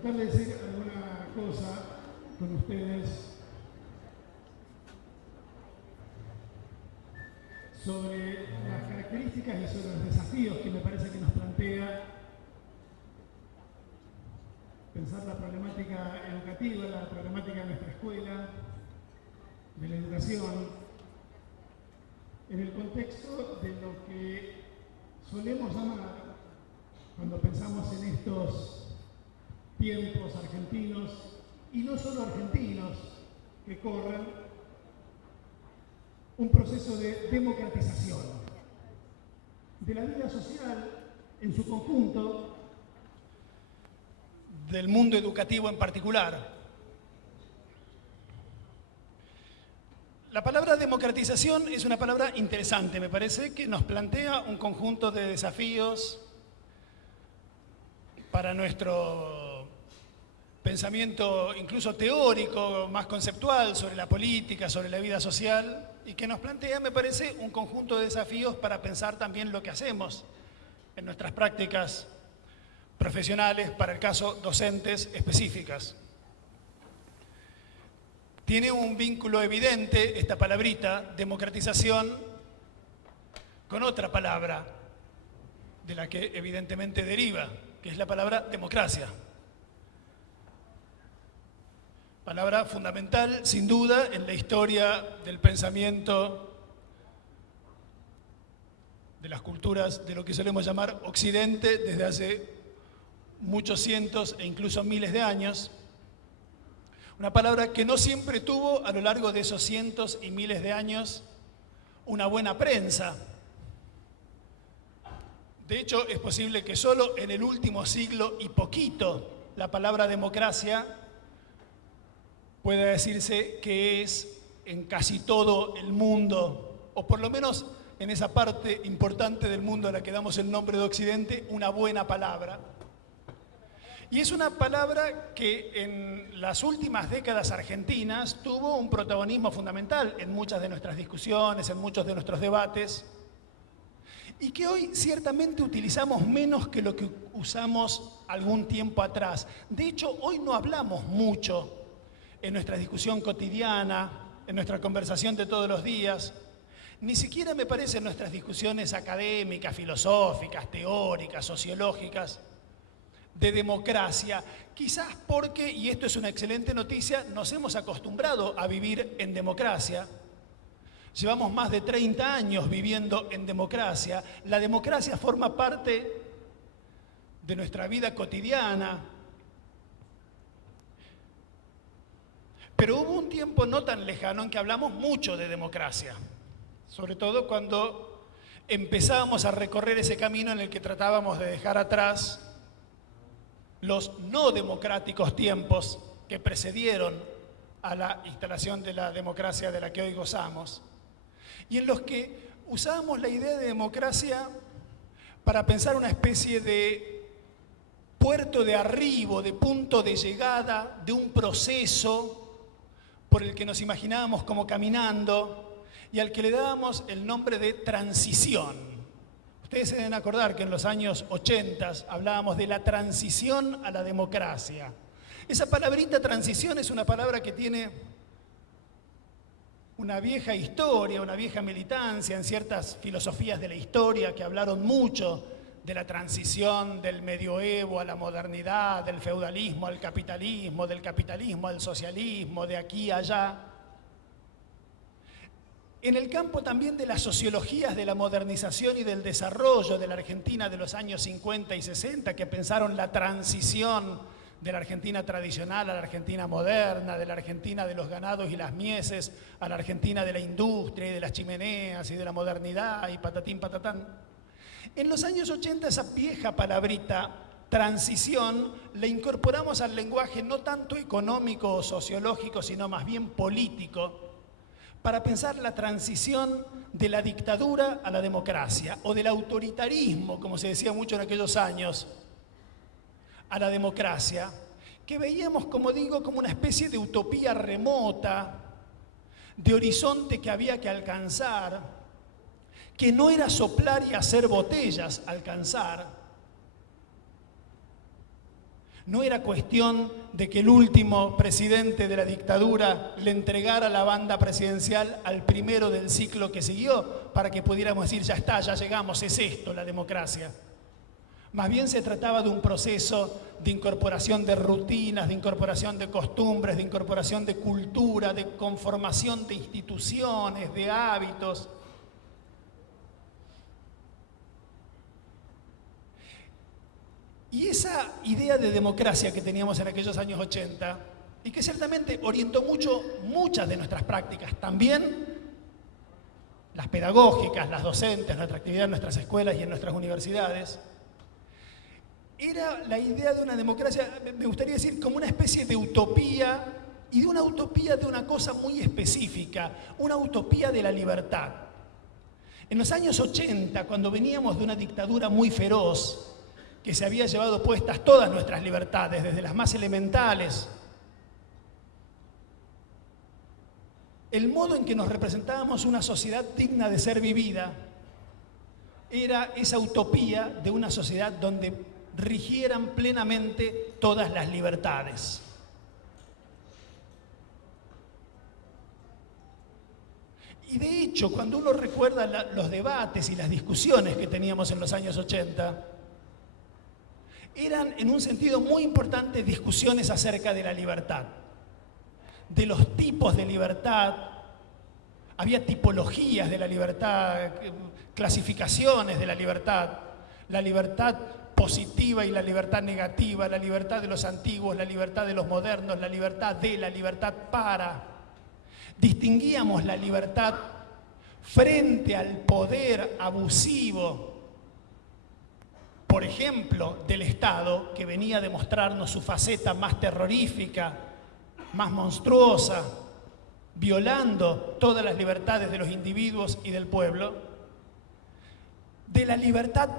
tratar de decir alguna cosa con ustedes sobre las características y sobre los desafíos que me parece que nos plantea pensar la problemática educativa, la problemática de nuestra escuela, de la educación, en el contexto de lo que solemos llamar, cuando pensamos en estos tiempos argentinos, y no solo argentinos, que corren, un proceso de democratización de la vida social en su conjunto, del mundo educativo en particular. La palabra democratización es una palabra interesante, me parece, que nos plantea un conjunto de desafíos para nuestro pensamiento incluso teórico, más conceptual, sobre la política, sobre la vida social, y que nos plantea, me parece, un conjunto de desafíos para pensar también lo que hacemos en nuestras prácticas profesionales, para el caso docentes específicas. Tiene un vínculo evidente esta palabrita, democratización, con otra palabra de la que evidentemente deriva, que es la palabra democracia. Palabra fundamental, sin duda, en la historia del pensamiento de las culturas de lo que solemos llamar Occidente desde hace muchos cientos e incluso miles de años. Una palabra que no siempre tuvo a lo largo de esos cientos y miles de años una buena prensa. De hecho, es posible que solo en el último siglo y poquito la palabra democracia pueda decirse que es en casi todo el mundo, o por lo menos en esa parte importante del mundo a la que damos el nombre de Occidente, una buena palabra. Y es una palabra que en las últimas décadas argentinas tuvo un protagonismo fundamental en muchas de nuestras discusiones, en muchos de nuestros debates, y que hoy ciertamente utilizamos menos que lo que usamos algún tiempo atrás. De hecho, hoy no hablamos mucho en nuestra discusión cotidiana, en nuestra conversación de todos los días, ni siquiera me parece en nuestras discusiones académicas, filosóficas, teóricas, sociológicas, de democracia, quizás porque, y esto es una excelente noticia, nos hemos acostumbrado a vivir en democracia. Llevamos más de 30 años viviendo en democracia. La democracia forma parte de nuestra vida cotidiana. Pero hubo un tiempo no tan lejano en que hablamos mucho de democracia, sobre todo cuando empezábamos a recorrer ese camino en el que tratábamos de dejar atrás los no democráticos tiempos que precedieron a la instalación de la democracia de la que hoy gozamos, y en los que usábamos la idea de democracia para pensar una especie de puerto de arribo, de punto de llegada, de un proceso por el que nos imaginábamos como caminando y al que le dábamos el nombre de transición. Ustedes se deben acordar que en los años 80 hablábamos de la transición a la democracia. Esa palabrita transición es una palabra que tiene una vieja historia, una vieja militancia en ciertas filosofías de la historia que hablaron mucho de la transición del medioevo a la modernidad, del feudalismo al capitalismo, del capitalismo al socialismo, de aquí a allá. En el campo también de las sociologías de la modernización y del desarrollo de la Argentina de los años 50 y 60, que pensaron la transición de la Argentina tradicional a la Argentina moderna, de la Argentina de los ganados y las mieses a la Argentina de la industria y de las chimeneas y de la modernidad y patatín patatán. En los años 80 esa vieja palabrita transición la incorporamos al lenguaje no tanto económico o sociológico, sino más bien político, para pensar la transición de la dictadura a la democracia, o del autoritarismo, como se decía mucho en aquellos años, a la democracia, que veíamos, como digo, como una especie de utopía remota, de horizonte que había que alcanzar, que no era soplar y hacer botellas alcanzar, No era cuestión de que el último presidente de la dictadura le entregara la banda presidencial al primero del ciclo que siguió para que pudiéramos decir, ya está, ya llegamos, es esto la democracia. Más bien se trataba de un proceso de incorporación de rutinas, de incorporación de costumbres, de incorporación de cultura, de conformación de instituciones, de hábitos. Y esa idea de democracia que teníamos en aquellos años 80, y que ciertamente orientó muchas de nuestras prácticas, también las pedagógicas, las docentes, nuestra actividad en nuestras escuelas y en nuestras universidades, era la idea de una democracia, me gustaría decir, como una especie de utopía, y de una utopía de una cosa muy específica, una utopía de la libertad. En los años 80, cuando veníamos de una dictadura muy feroz, que se había llevado puestas todas nuestras libertades, desde las más elementales, el modo en que nos representábamos una sociedad digna de ser vivida era esa utopía de una sociedad donde rigieran plenamente todas las libertades. Y de hecho, cuando uno recuerda los debates y las discusiones que teníamos en los años 80, eran en un sentido muy importante discusiones acerca de la libertad, de los tipos de libertad. Había tipologías de la libertad, clasificaciones de la libertad positiva y la libertad negativa, la libertad de los antiguos, la libertad de los modernos, la libertad para. Distinguíamos la libertad frente al poder abusivo, por ejemplo, del Estado, que venía a demostrarnos su faceta más terrorífica, más monstruosa, violando todas las libertades de los individuos y del pueblo, de la libertad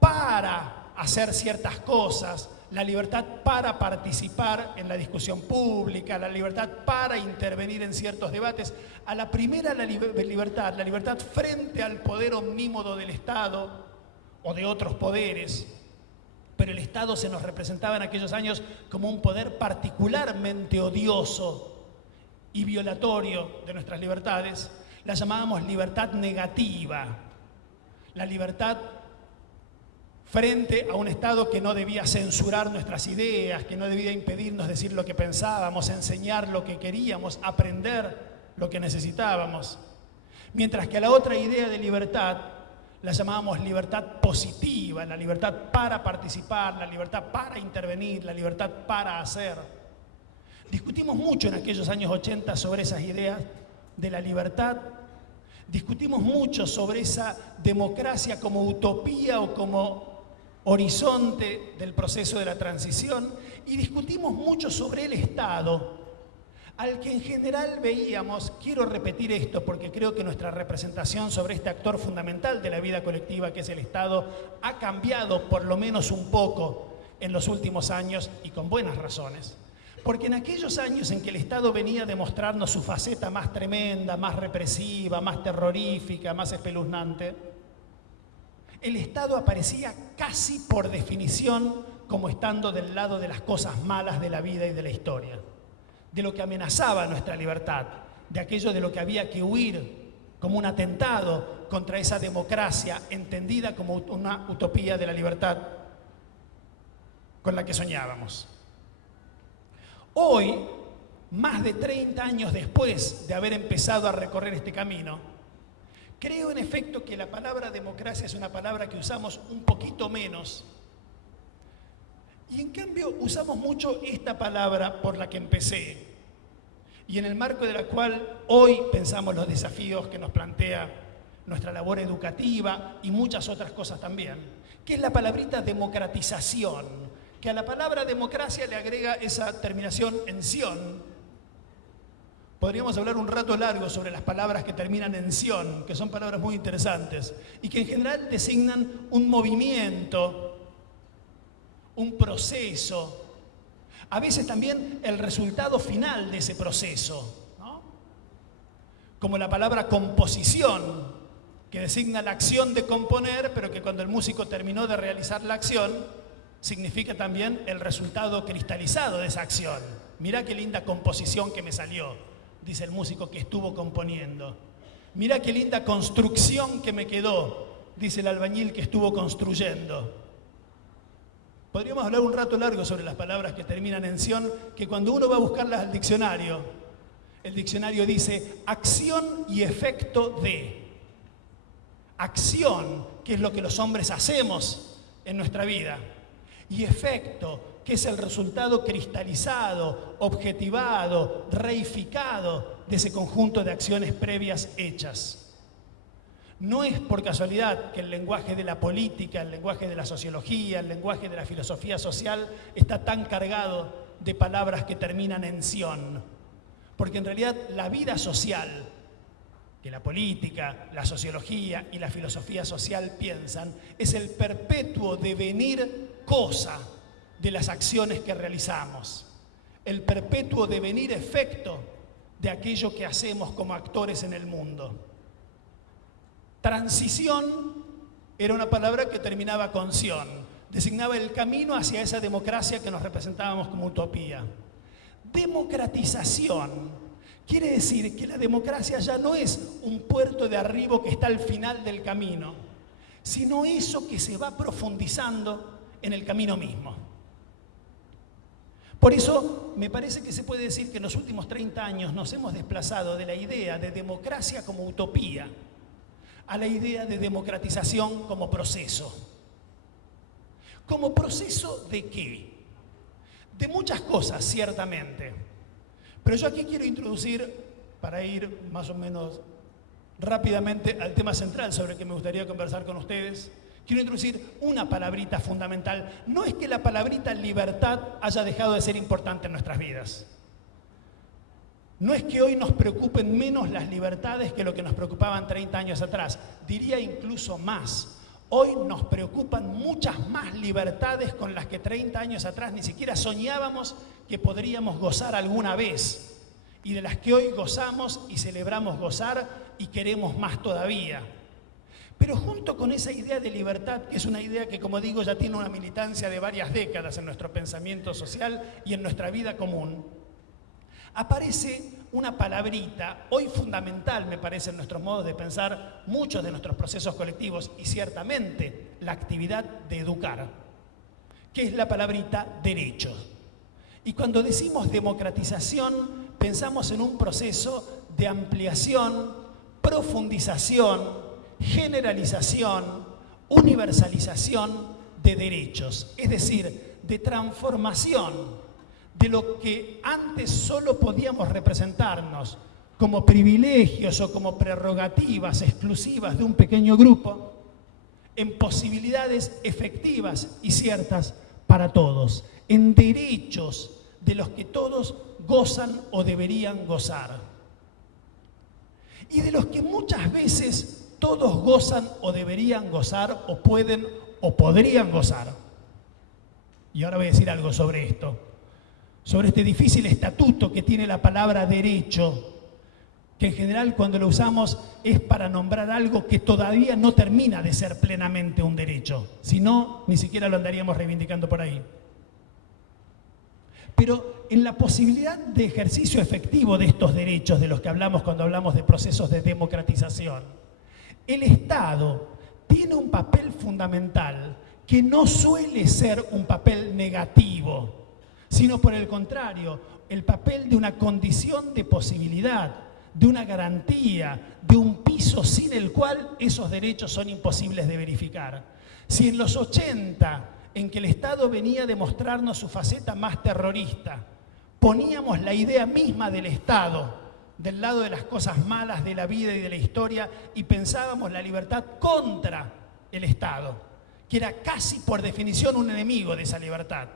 para hacer ciertas cosas, la libertad para participar en la discusión pública, la libertad para intervenir en ciertos debates. A la primera la libertad frente al poder omnímodo del Estado o de otros poderes, pero el Estado se nos representaba en aquellos años como un poder particularmente odioso y violatorio de nuestras libertades. La llamábamos libertad negativa, la libertad frente a un Estado que no debía censurar nuestras ideas, que no debía impedirnos decir lo que pensábamos, enseñar lo que queríamos, aprender lo que necesitábamos. Mientras que a la otra idea de libertad la llamábamos libertad positiva, la libertad para participar, la libertad para intervenir, la libertad para hacer. Discutimos mucho en aquellos años 80 sobre esas ideas de la libertad. Discutimos mucho sobre esa democracia como utopía o como horizonte del proceso de la transición, y discutimos mucho sobre el Estado, al que en general veíamos, quiero repetir esto porque creo que nuestra representación sobre este actor fundamental de la vida colectiva que es el Estado ha cambiado por lo menos un poco en los últimos años, y con buenas razones. Porque en aquellos años en que el Estado venía a demostrarnos su faceta más tremenda, más represiva, más terrorífica, más espeluznante, el Estado aparecía casi por definición como estando del lado de las cosas malas de la vida y de la historia, de lo que amenazaba nuestra libertad, de aquello de lo que había que huir como un atentado contra esa democracia entendida como una utopía de la libertad con la que soñábamos. Hoy, más de 30 años después de haber empezado a recorrer este camino, creo en efecto que la palabra democracia es una palabra que usamos un poquito menos, y en cambio usamos mucho esta palabra por la que empecé, y en el marco de la cual hoy pensamos los desafíos que nos plantea nuestra labor educativa y muchas otras cosas también, que es la palabrita democratización, que a la palabra democracia le agrega esa terminación en ción. Podríamos hablar un rato largo sobre las palabras que terminan en ción, que son palabras muy interesantes y que en general designan un movimiento, un proceso, a veces también el resultado final de ese proceso, ¿no? Como la palabra composición, que designa la acción de componer, pero que cuando el músico terminó de realizar la acción, significa también el resultado cristalizado de esa acción. Mirá qué linda composición que me salió, dice el músico que estuvo componiendo. Mirá qué linda construcción que me quedó, dice el albañil que estuvo construyendo. Podríamos hablar un rato largo sobre las palabras que terminan en ción, que cuando uno va a buscarlas al diccionario, el diccionario dice acción y efecto de. Acción, que es lo que los hombres hacemos en nuestra vida, y efecto, que es el resultado cristalizado, objetivado, reificado de ese conjunto de acciones previas hechas. No es por casualidad que el lenguaje de la política, el lenguaje de la sociología, el lenguaje de la filosofía social está tan cargado de palabras que terminan en ción. Porque en realidad la vida social, que la política, la sociología y la filosofía social piensan, es el perpetuo devenir cosa de las acciones que realizamos, el perpetuo devenir efecto de aquello que hacemos como actores en el mundo. Transición era una palabra que terminaba con ción, designaba el camino hacia esa democracia que nos representábamos como utopía. Democratización quiere decir que la democracia ya no es un puerto de arribo que está al final del camino, sino eso que se va profundizando en el camino mismo. Por eso me parece que se puede decir que en los últimos 30 años nos hemos desplazado de la idea de democracia como utopía a la idea de democratización como proceso. ¿Como proceso de qué? De muchas cosas, ciertamente. Pero yo aquí quiero introducir, para ir más o menos rápidamente al tema central sobre el que me gustaría conversar con ustedes, quiero introducir una palabrita fundamental. No es que la palabrita libertad haya dejado de ser importante en nuestras vidas. No es que hoy nos preocupen menos las libertades que lo que nos preocupaban 30 años atrás. Diría incluso más. Hoy nos preocupan muchas más libertades con las que 30 años atrás ni siquiera soñábamos que podríamos gozar alguna vez. Y de las que hoy gozamos y celebramos gozar y queremos más todavía. Pero junto con esa idea de libertad, que es una idea que, como digo, ya tiene una militancia de varias décadas en nuestro pensamiento social y en nuestra vida común, aparece una palabrita, hoy fundamental me parece en nuestros modos de pensar muchos de nuestros procesos colectivos y ciertamente la actividad de educar, que es la palabrita derecho. Y cuando decimos democratización, pensamos en un proceso de ampliación, profundización, generalización, universalización de derechos, es decir, de transformación de lo que antes solo podíamos representarnos como privilegios o como prerrogativas exclusivas de un pequeño grupo, en posibilidades efectivas y ciertas para todos, en derechos de los que todos gozan o deberían gozar, y de los que muchas veces todos gozan o deberían gozar o pueden o podrían gozar. Y ahora voy a decir algo sobre esto. Sobre este difícil estatuto que tiene la palabra derecho, que en general cuando lo usamos es para nombrar algo que todavía no termina de ser plenamente un derecho, si no, ni siquiera lo andaríamos reivindicando por ahí. Pero en la posibilidad de ejercicio efectivo de estos derechos de los que hablamos cuando hablamos de procesos de democratización, el Estado tiene un papel fundamental que no suele ser un papel negativo, sino por el contrario, el papel de una condición de posibilidad, de una garantía, de un piso sin el cual esos derechos son imposibles de verificar. Si en los 80, en que el Estado venía a demostrarnos su faceta más terrorista, poníamos la idea misma del Estado del lado de las cosas malas de la vida y de la historia y pensábamos la libertad contra el Estado, que era casi por definición un enemigo de esa libertad.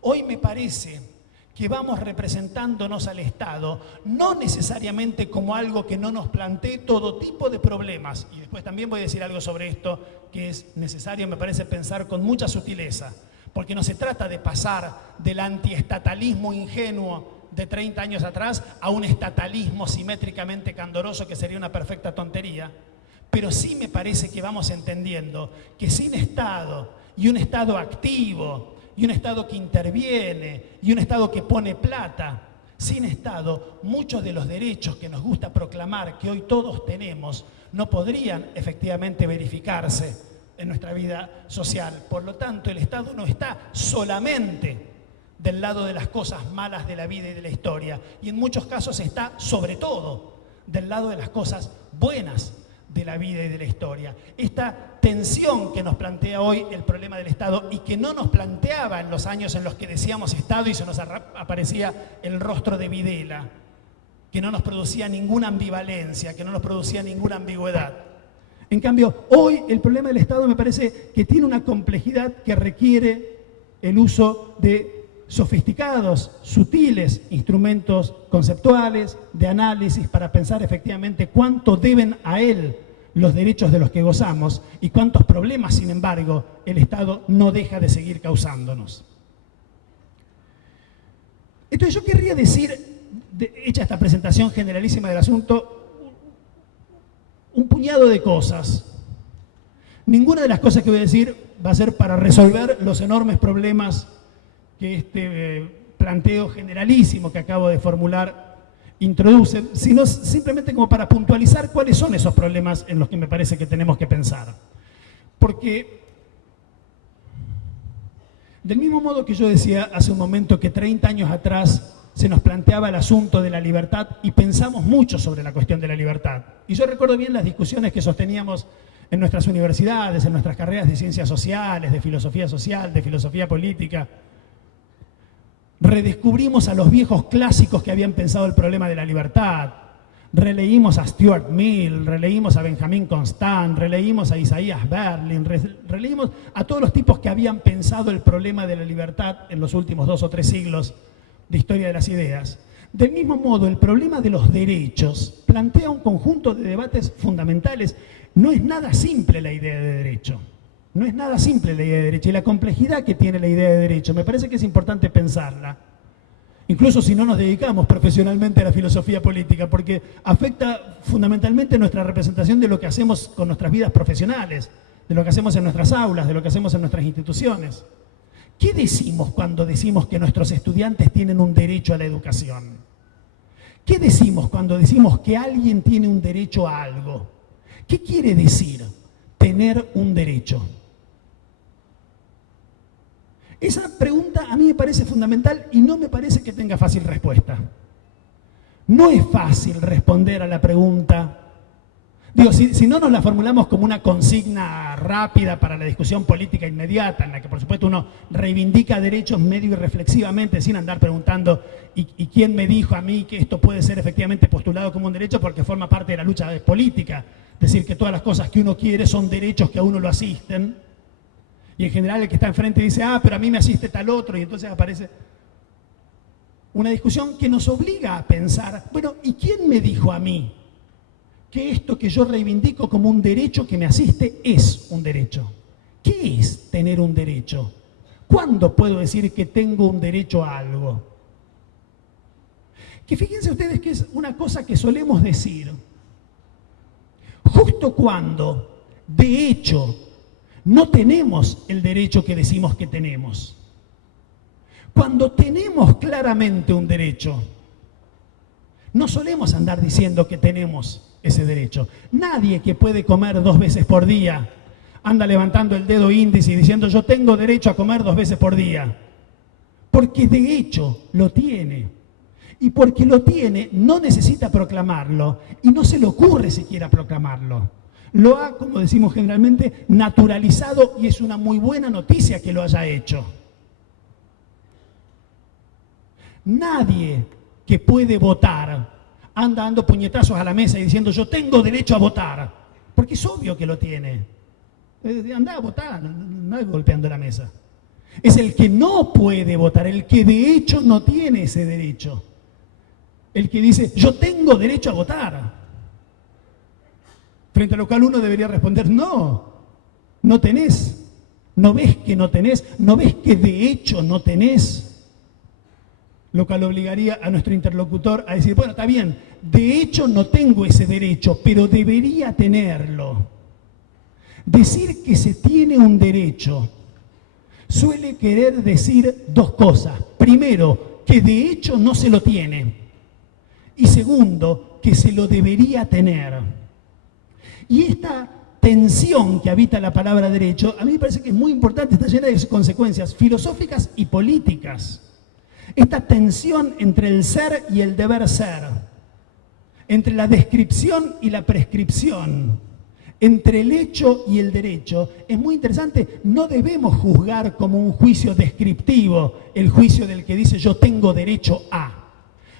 Hoy me parece que vamos representándonos al Estado, no necesariamente como algo que no nos plantee todo tipo de problemas, y después también voy a decir algo sobre esto que es necesario, me parece, pensar con mucha sutileza, porque no se trata de pasar del antiestatalismo ingenuo de 30 años atrás a un estatalismo simétricamente candoroso que sería una perfecta tontería, pero sí me parece que vamos entendiendo que sin Estado y un Estado activo y un Estado que interviene y un Estado que pone plata, sin Estado, muchos de los derechos que nos gusta proclamar que hoy todos tenemos no podrían efectivamente verificarse en nuestra vida social. Por lo tanto, el Estado no está solamente del lado de las cosas malas de la vida y de la historia, y en muchos casos está, sobre todo, del lado de las cosas buenas de la vida y de la historia. Esta tensión que nos plantea hoy el problema del Estado y que no nos planteaba en los años en los que decíamos Estado y se nos aparecía el rostro de Videla, que no nos producía ninguna ambivalencia, que no nos producía ninguna ambigüedad. En cambio, hoy el problema del Estado me parece que tiene una complejidad que requiere el uso de sofisticados, sutiles instrumentos conceptuales, de análisis para pensar efectivamente cuánto deben a él los derechos de los que gozamos y cuántos problemas, sin embargo, el Estado no deja de seguir causándonos. Entonces yo querría decir, hecha esta presentación generalísima del asunto, un puñado de cosas. Ninguna de las cosas que voy a decir va a ser para resolver los enormes problemas que este planteo generalísimo que acabo de formular introduce, sino simplemente como para puntualizar cuáles son esos problemas en los que me parece que tenemos que pensar. Porque, del mismo modo que yo decía hace un momento que 30 años atrás se nos planteaba el asunto de la libertad y pensamos mucho sobre la cuestión de la libertad. Y yo recuerdo bien las discusiones que sosteníamos en nuestras universidades, en nuestras carreras de ciencias sociales, de filosofía social, de filosofía política. Redescubrimos a los viejos clásicos que habían pensado el problema de la libertad. Releímos a Stuart Mill, releímos a Benjamin Constant, releímos a Isaiah Berlin, releímos a todos los tipos que habían pensado el problema de la libertad en los últimos 2 o 3 siglos de historia de las ideas. Del mismo modo, el problema de los derechos plantea un conjunto de debates fundamentales. No es nada simple la idea de derecho. No es nada simple la idea de derecho y la complejidad que tiene la idea de derecho. Me parece que es importante pensarla, incluso si no nos dedicamos profesionalmente a la filosofía política, porque afecta fundamentalmente nuestra representación de lo que hacemos con nuestras vidas profesionales, de lo que hacemos en nuestras aulas, de lo que hacemos en nuestras instituciones. ¿Qué decimos cuando decimos que nuestros estudiantes tienen un derecho a la educación? ¿Qué decimos cuando decimos que alguien tiene un derecho a algo? ¿Qué quiere decir tener un derecho? Esa pregunta a mí me parece fundamental y no me parece que tenga fácil respuesta. No es fácil responder a la pregunta. Digo, si no nos la formulamos como una consigna rápida para la discusión política inmediata, en la que por supuesto uno reivindica derechos medio irreflexivamente, sin andar preguntando ¿y quién me dijo a mí que esto puede ser efectivamente postulado como un derecho porque forma parte de la lucha política? Decir que todas las cosas que uno quiere son derechos que a uno lo asisten. Y en general el que está enfrente dice, pero a mí me asiste tal otro, y entonces aparece una discusión que nos obliga a pensar, bueno, ¿y quién me dijo a mí que esto que yo reivindico como un derecho que me asiste es un derecho? ¿Qué es tener un derecho? ¿Cuándo puedo decir que tengo un derecho a algo? Que fíjense ustedes que es una cosa que solemos decir, justo cuando, de hecho, no tenemos el derecho que decimos que tenemos. Cuando tenemos claramente un derecho, no solemos andar diciendo que tenemos ese derecho. Nadie que puede comer 2 veces por día anda levantando el dedo índice y diciendo yo tengo derecho a comer 2 veces por día. Porque de hecho lo tiene. Y porque lo tiene, no necesita proclamarlo y no se le ocurre siquiera proclamarlo. Lo ha, como decimos generalmente, naturalizado y es una muy buena noticia que lo haya hecho. Nadie que puede votar anda dando puñetazos a la mesa y diciendo yo tengo derecho a votar, porque es obvio que lo tiene. Anda a votar, no es golpeando la mesa. Es el que no puede votar, el que de hecho no tiene ese derecho. El que dice yo tengo derecho a votar. Frente a lo cual uno debería responder, no, no tenés. ¿No ves que no tenés? ¿No ves que de hecho no tenés? lo cual obligaría a nuestro interlocutor a decir, bueno, está bien, de hecho no tengo ese derecho, pero debería tenerlo. Decir que se tiene un derecho suele querer decir dos cosas. Primero, que de hecho no se lo tiene. Y segundo, que se lo debería tener. Y esta tensión que habita la palabra derecho, a mí me parece que es muy importante, está llena de consecuencias filosóficas y políticas. Esta tensión entre el ser y el deber ser, entre la descripción y la prescripción, entre el hecho y el derecho, es muy interesante. No debemos juzgar como un juicio descriptivo el juicio del que dice yo tengo derecho a.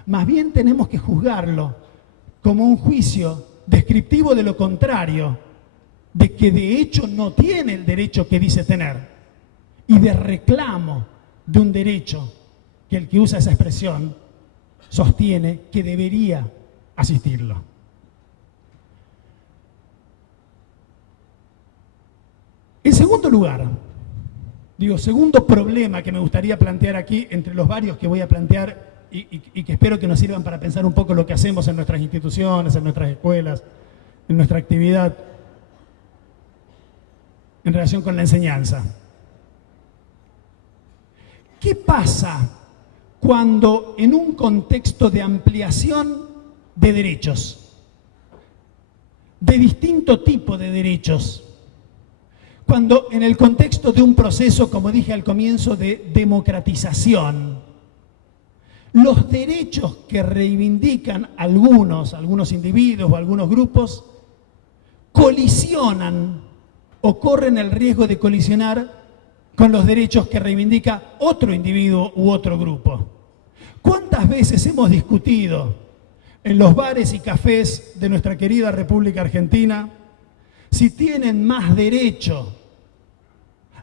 Más bien tenemos que juzgarlo como un juicio descriptivo de lo contrario, de que de hecho no tiene el derecho que dice tener, y de reclamo de un derecho que el que usa esa expresión sostiene que debería asistirlo. En segundo lugar, segundo problema que me gustaría plantear aquí, entre los varios que voy a plantear y que espero que nos sirvan para pensar un poco lo que hacemos en nuestras instituciones, en nuestras escuelas, en nuestra actividad, en relación con la enseñanza. ¿Qué pasa cuando en un contexto de ampliación de derechos, de distinto tipo de derechos, cuando en el contexto de un proceso, como dije al comienzo, de democratización, los derechos que reivindican algunos individuos o algunos grupos, colisionan o corren el riesgo de colisionar con los derechos que reivindica otro individuo u otro grupo? ¿Cuántas veces hemos discutido en los bares y cafés de nuestra querida República Argentina si tienen más derecho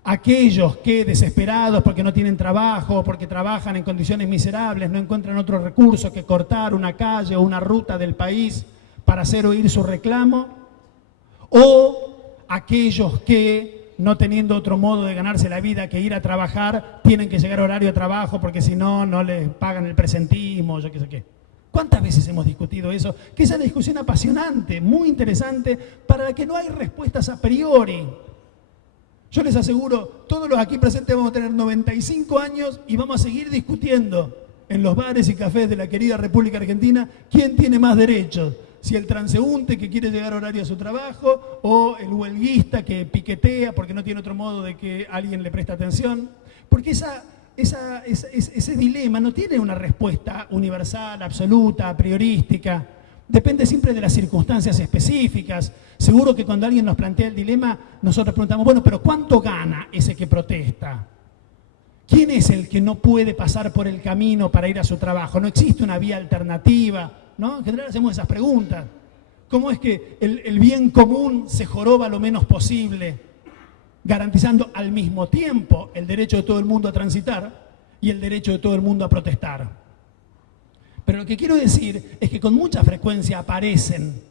aquellos que, desesperados porque no tienen trabajo, porque trabajan en condiciones miserables, no encuentran otro recurso que cortar una calle o una ruta del país para hacer oír su reclamo? ¿O aquellos que, no teniendo otro modo de ganarse la vida que ir a trabajar, tienen que llegar a horario de trabajo porque si no, no les pagan el presentismo, yo qué sé qué? ¿Cuántas veces hemos discutido eso? Que es una discusión apasionante, muy interesante, para la que no hay respuestas a priori. Yo les aseguro, todos los aquí presentes vamos a tener 95 años y vamos a seguir discutiendo en los bares y cafés de la querida República Argentina quién tiene más derechos. Si el transeúnte que quiere llegar a horario a su trabajo o el huelguista que piquetea porque no tiene otro modo de que alguien le preste atención. Porque ese dilema no tiene una respuesta universal, absoluta, priorística. Depende siempre de las circunstancias específicas. Seguro que cuando alguien nos plantea el dilema, nosotros preguntamos, bueno, pero ¿cuánto gana ese que protesta? ¿Quién es el que no puede pasar por el camino para ir a su trabajo? ¿No existe una vía alternativa? ¿No? En general hacemos esas preguntas. ¿Cómo es que el bien común se joroba lo menos posible, garantizando al mismo tiempo el derecho de todo el mundo a transitar y el derecho de todo el mundo a protestar? Pero lo que quiero decir es que con mucha frecuencia aparecen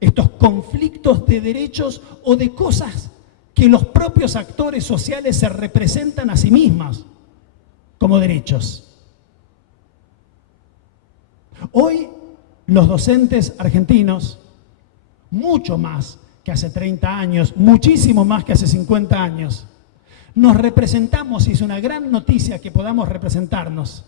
estos conflictos de derechos o de cosas que los propios actores sociales se representan a sí mismas como derechos. Hoy los docentes argentinos, mucho más que hace 30 años, muchísimo más que hace 50 años, nos representamos, y es una gran noticia que podamos representarnos,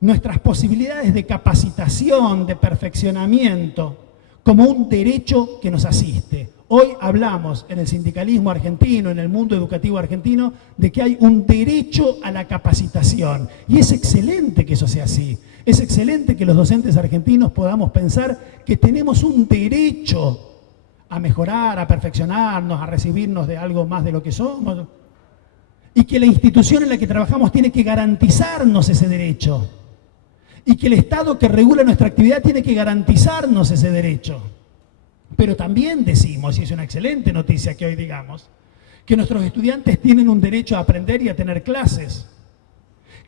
nuestras posibilidades de capacitación, de perfeccionamiento, como un derecho que nos asiste. Hoy hablamos en el sindicalismo argentino, en el mundo educativo argentino, de que hay un derecho a la capacitación. Y es excelente que eso sea así. Es excelente que los docentes argentinos podamos pensar que tenemos un derecho a mejorar, a perfeccionarnos, a recibirnos de algo más de lo que somos. Y que la institución en la que trabajamos tiene que garantizarnos ese derecho. Y que el Estado que regula nuestra actividad tiene que garantizarnos ese derecho. Pero también decimos, y es una excelente noticia que hoy digamos, que nuestros estudiantes tienen un derecho a aprender y a tener clases.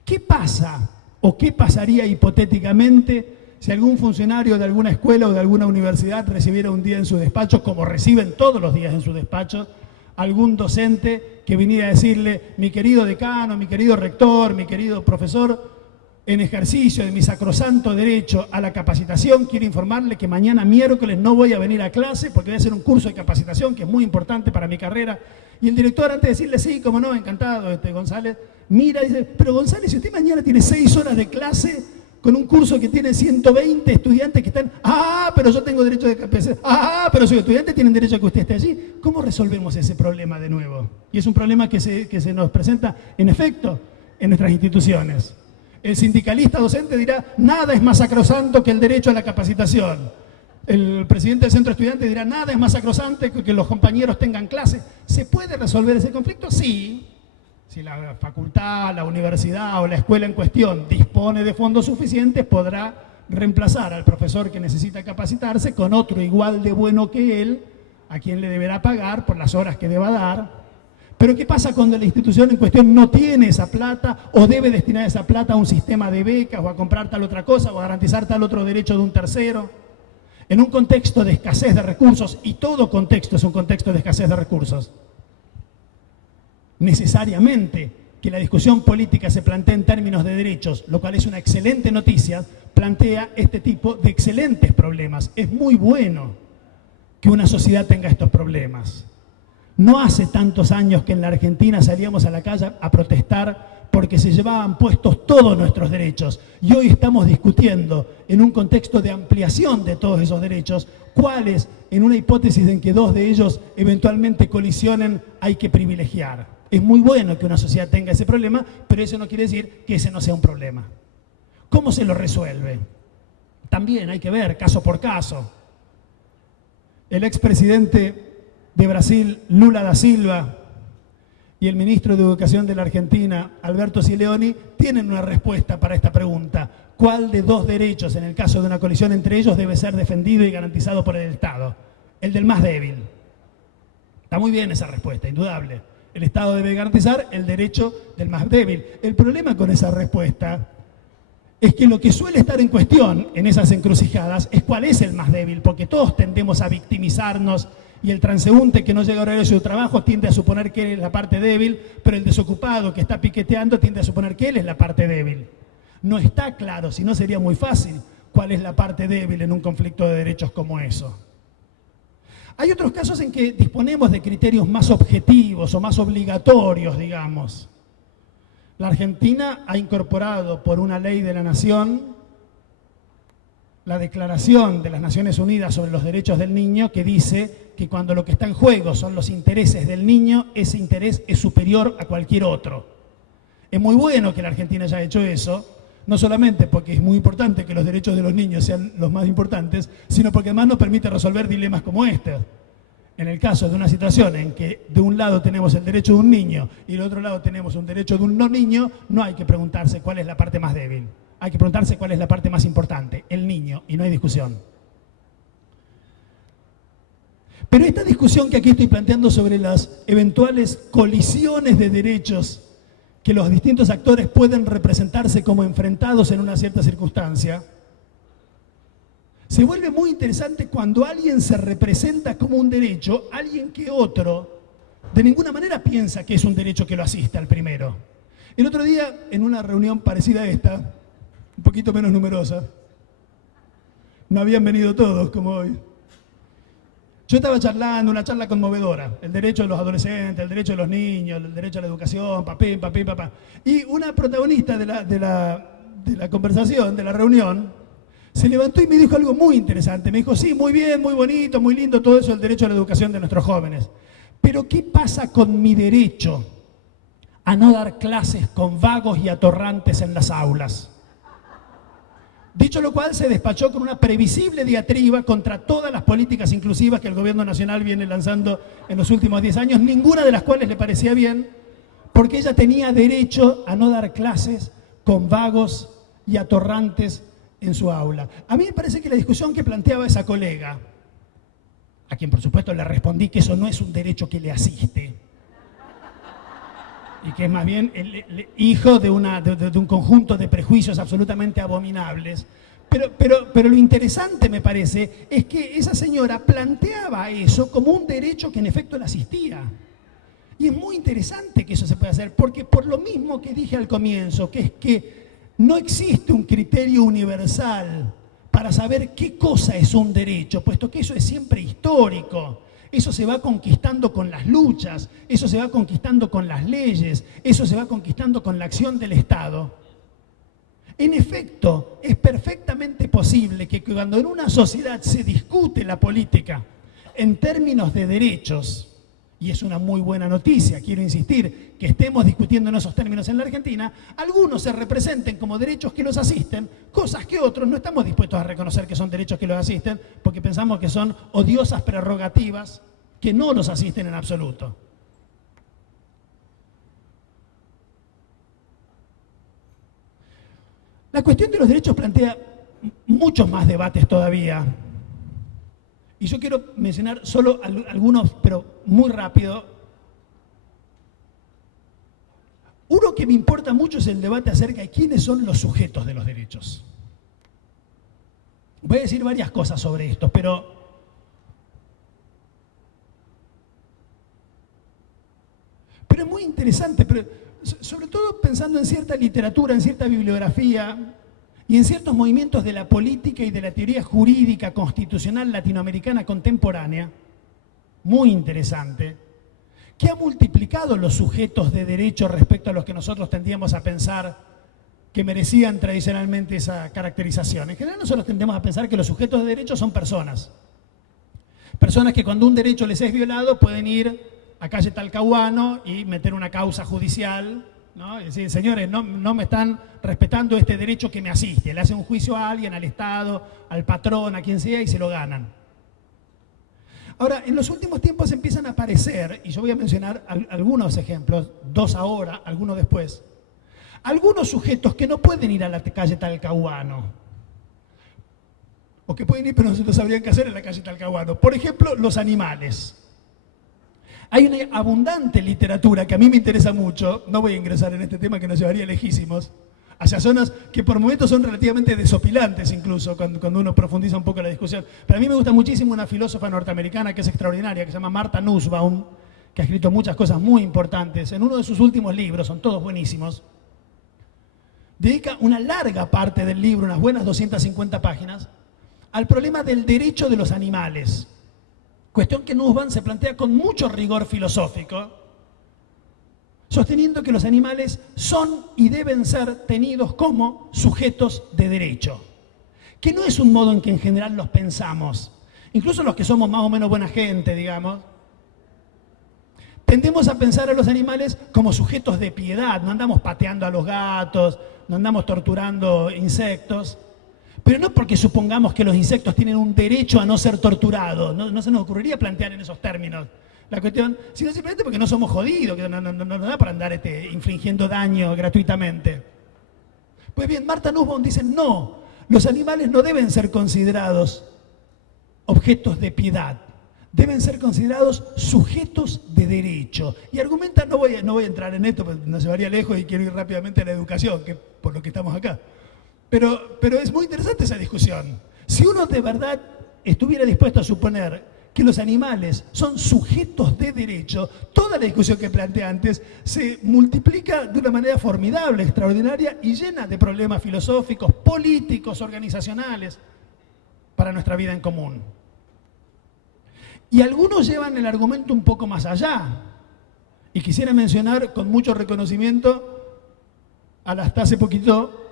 ¿Qué pasa o qué pasaría hipotéticamente si algún funcionario de alguna escuela o de alguna universidad recibiera un día en su despacho, como reciben todos los días en su despacho, algún docente que viniera a decirle, mi querido decano, mi querido rector, mi querido profesor, en ejercicio de mi sacrosanto derecho a la capacitación, quiero informarle que mañana miércoles no voy a venir a clase porque voy a hacer un curso de capacitación que es muy importante para mi carrera. Y el director, antes de decirle sí, como no, encantado, González, mira y dice, pero González, si usted mañana tiene 6 horas de clase con un curso que tiene 120 estudiantes que están, pero yo tengo derecho de capacitar, pero sus estudiantes tienen derecho a que usted esté allí. ¿Cómo resolvemos ese problema de nuevo? Y es un problema que se nos presenta, en efecto, en nuestras instituciones. El sindicalista docente dirá, nada es más sacrosanto que el derecho a la capacitación. El presidente del centro estudiante dirá, nada es más sacrosanto que los compañeros tengan clase. ¿Se puede resolver ese conflicto? Sí. Si la facultad, la universidad o la escuela en cuestión dispone de fondos suficientes, podrá reemplazar al profesor que necesita capacitarse con otro igual de bueno que él, a quien le deberá pagar por las horas que deba dar. Pero ¿qué pasa cuando la institución en cuestión no tiene esa plata o debe destinar esa plata a un sistema de becas o a comprar tal otra cosa o a garantizar tal otro derecho de un tercero? En un contexto de escasez de recursos, y todo contexto es un contexto de escasez de recursos, necesariamente que la discusión política se plantee en términos de derechos, lo cual es una excelente noticia, plantea este tipo de excelentes problemas. Es muy bueno que una sociedad tenga estos problemas. No hace tantos años que en la Argentina salíamos a la calle a protestar porque se llevaban puestos todos nuestros derechos. Y hoy estamos discutiendo, en un contexto de ampliación de todos esos derechos, cuáles, en una hipótesis en que 2 de ellos eventualmente colisionen, hay que privilegiar. Es muy bueno que una sociedad tenga ese problema, pero eso no quiere decir que ese no sea un problema. ¿Cómo se lo resuelve? También hay que ver caso por caso. El expresidente de Brasil, Lula da Silva, y el ministro de Educación de la Argentina, Alberto Sileoni, tienen una respuesta para esta pregunta. ¿Cuál de 2 derechos, en el caso de una colisión entre ellos, debe ser defendido y garantizado por el Estado? El del más débil. Está muy bien esa respuesta, indudable. El Estado debe garantizar el derecho del más débil. El problema con esa respuesta es que lo que suele estar en cuestión en esas encrucijadas es cuál es el más débil, porque todos tendemos a victimizarnos y el transeúnte que no llega a horario de su trabajo tiende a suponer que él es la parte débil, pero el desocupado que está piqueteando tiende a suponer que él es la parte débil. No está claro, si no sería muy fácil, cuál es la parte débil en un conflicto de derechos como eso. Hay otros casos en que disponemos de criterios más objetivos o más obligatorios, digamos. La Argentina ha incorporado por una ley de la Nación la Declaración de las Naciones Unidas sobre los Derechos del Niño, que dice que cuando lo que está en juego son los intereses del niño, ese interés es superior a cualquier otro. Es muy bueno que la Argentina haya hecho eso, no solamente porque es muy importante que los derechos de los niños sean los más importantes, sino porque además nos permite resolver dilemas como este. En el caso de una situación en que de un lado tenemos el derecho de un niño y del otro lado tenemos un derecho de un no niño, no hay que preguntarse cuál es la parte más débil. Hay que preguntarse cuál es la parte más importante, el niño, y no hay discusión. Pero esta discusión que aquí estoy planteando sobre las eventuales colisiones de derechos que los distintos actores pueden representarse como enfrentados en una cierta circunstancia, se vuelve muy interesante cuando alguien se representa como un derecho, alguien que otro de ninguna manera piensa que es un derecho que lo asiste al primero. El otro día, en una reunión parecida a esta, un poquito menos numerosa, no habían venido todos como hoy, yo estaba charlando, una charla conmovedora, el derecho de los adolescentes, el derecho de los niños, el derecho a la educación, papín, papá. Y una protagonista de la conversación, de la reunión, se levantó y me dijo algo muy interesante. Me dijo, sí, muy bien, muy bonito, muy lindo todo eso, el derecho a la educación de nuestros jóvenes. Pero ¿qué pasa con mi derecho a no dar clases con vagos y atorrantes en las aulas? Dicho lo cual, se despachó con una previsible diatriba contra todas las políticas inclusivas que el gobierno nacional viene lanzando en los últimos 10 años, ninguna de las cuales le parecía bien, porque ella tenía derecho a no dar clases con vagos y atorrantes en su aula. A mí me parece que la discusión que planteaba esa colega, a quien por supuesto le respondí que eso no es un derecho que le asiste, y que es más bien el hijo de un conjunto de prejuicios absolutamente abominables. Pero lo interesante, me parece, es que esa señora planteaba eso como un derecho que en efecto le asistía. Y es muy interesante que eso se pueda hacer, porque por lo mismo que dije al comienzo, que es que no existe un criterio universal para saber qué cosa es un derecho, puesto que eso es siempre histórico. Eso se va conquistando con las luchas, eso se va conquistando con las leyes, eso se va conquistando con la acción del Estado. En efecto, es perfectamente posible que cuando en una sociedad se discute la política en términos de derechos, y es una muy buena noticia, quiero insistir, que estemos discutiendo en esos términos en la Argentina, algunos se representen como derechos que los asisten, cosas que otros no estamos dispuestos a reconocer que son derechos que los asisten, porque pensamos que son odiosas prerrogativas que no los asisten en absoluto. La cuestión de los derechos plantea muchos más debates todavía. Y yo quiero mencionar solo algunos, pero muy rápido. Uno que me importa mucho es el debate acerca de quiénes son los sujetos de los derechos. Voy a decir varias cosas sobre esto, pero es muy interesante, pero sobre todo pensando en cierta literatura, en cierta bibliografía y en ciertos movimientos de la política y de la teoría jurídica constitucional latinoamericana contemporánea, muy interesante, que ha multiplicado los sujetos de derecho respecto a los que nosotros tendíamos a pensar que merecían tradicionalmente esa caracterización. En general nosotros tendemos a pensar que los sujetos de derecho son personas. Personas que cuando un derecho les es violado pueden ir a calle Talcahuano y meter una causa judicial, ¿no? Y decir, señores, no me están respetando este derecho que me asiste. Le hacen un juicio a alguien, al Estado, al patrón, a quien sea, y se lo ganan. Ahora, en los últimos tiempos empiezan a aparecer, y yo voy a mencionar algunos ejemplos, dos ahora, algunos después, algunos sujetos que no pueden ir a la calle Talcahuano, o que pueden ir pero no sabrían qué hacer en la calle Talcahuano. Por ejemplo, los animales. Hay una abundante literatura que a mí me interesa mucho, no voy a ingresar en este tema que nos llevaría lejísimos, hacia zonas que por momentos son relativamente desopilantes incluso, cuando uno profundiza un poco la discusión. Pero a mí me gusta muchísimo una filósofa norteamericana que es extraordinaria, que se llama Martha Nussbaum, que ha escrito muchas cosas muy importantes. En uno de sus últimos libros, son todos buenísimos, dedica una larga parte del libro, unas buenas 250 páginas, al problema del derecho de los animales. Cuestión que Nussbaum se plantea con mucho rigor filosófico, sosteniendo que los animales son y deben ser tenidos como sujetos de derecho, que no es un modo en que en general los pensamos. Incluso los que somos más o menos buena gente, digamos, tendemos a pensar a los animales como sujetos de piedad, no andamos pateando a los gatos, no andamos torturando insectos, pero no porque supongamos que los insectos tienen un derecho a no ser torturados, no se nos ocurriría plantear en esos términos la cuestión, sino simplemente porque no somos jodidos, que no nos da para andar infligiendo daño gratuitamente. Pues bien, Martha Nussbaum dice, no, los animales no deben ser considerados objetos de piedad, deben ser considerados sujetos de derecho. Y argumenta, no voy a entrar en esto, porque nos llevaría lejos y quiero ir rápidamente a la educación, que por lo que estamos acá. Pero es muy interesante esa discusión. Si uno de verdad estuviera dispuesto a suponer que los animales son sujetos de derecho, toda la discusión que planteé antes se multiplica de una manera formidable, extraordinaria y llena de problemas filosóficos, políticos, organizacionales para nuestra vida en común. Y algunos llevan el argumento un poco más allá. Y quisiera mencionar con mucho reconocimiento hasta hace poquito,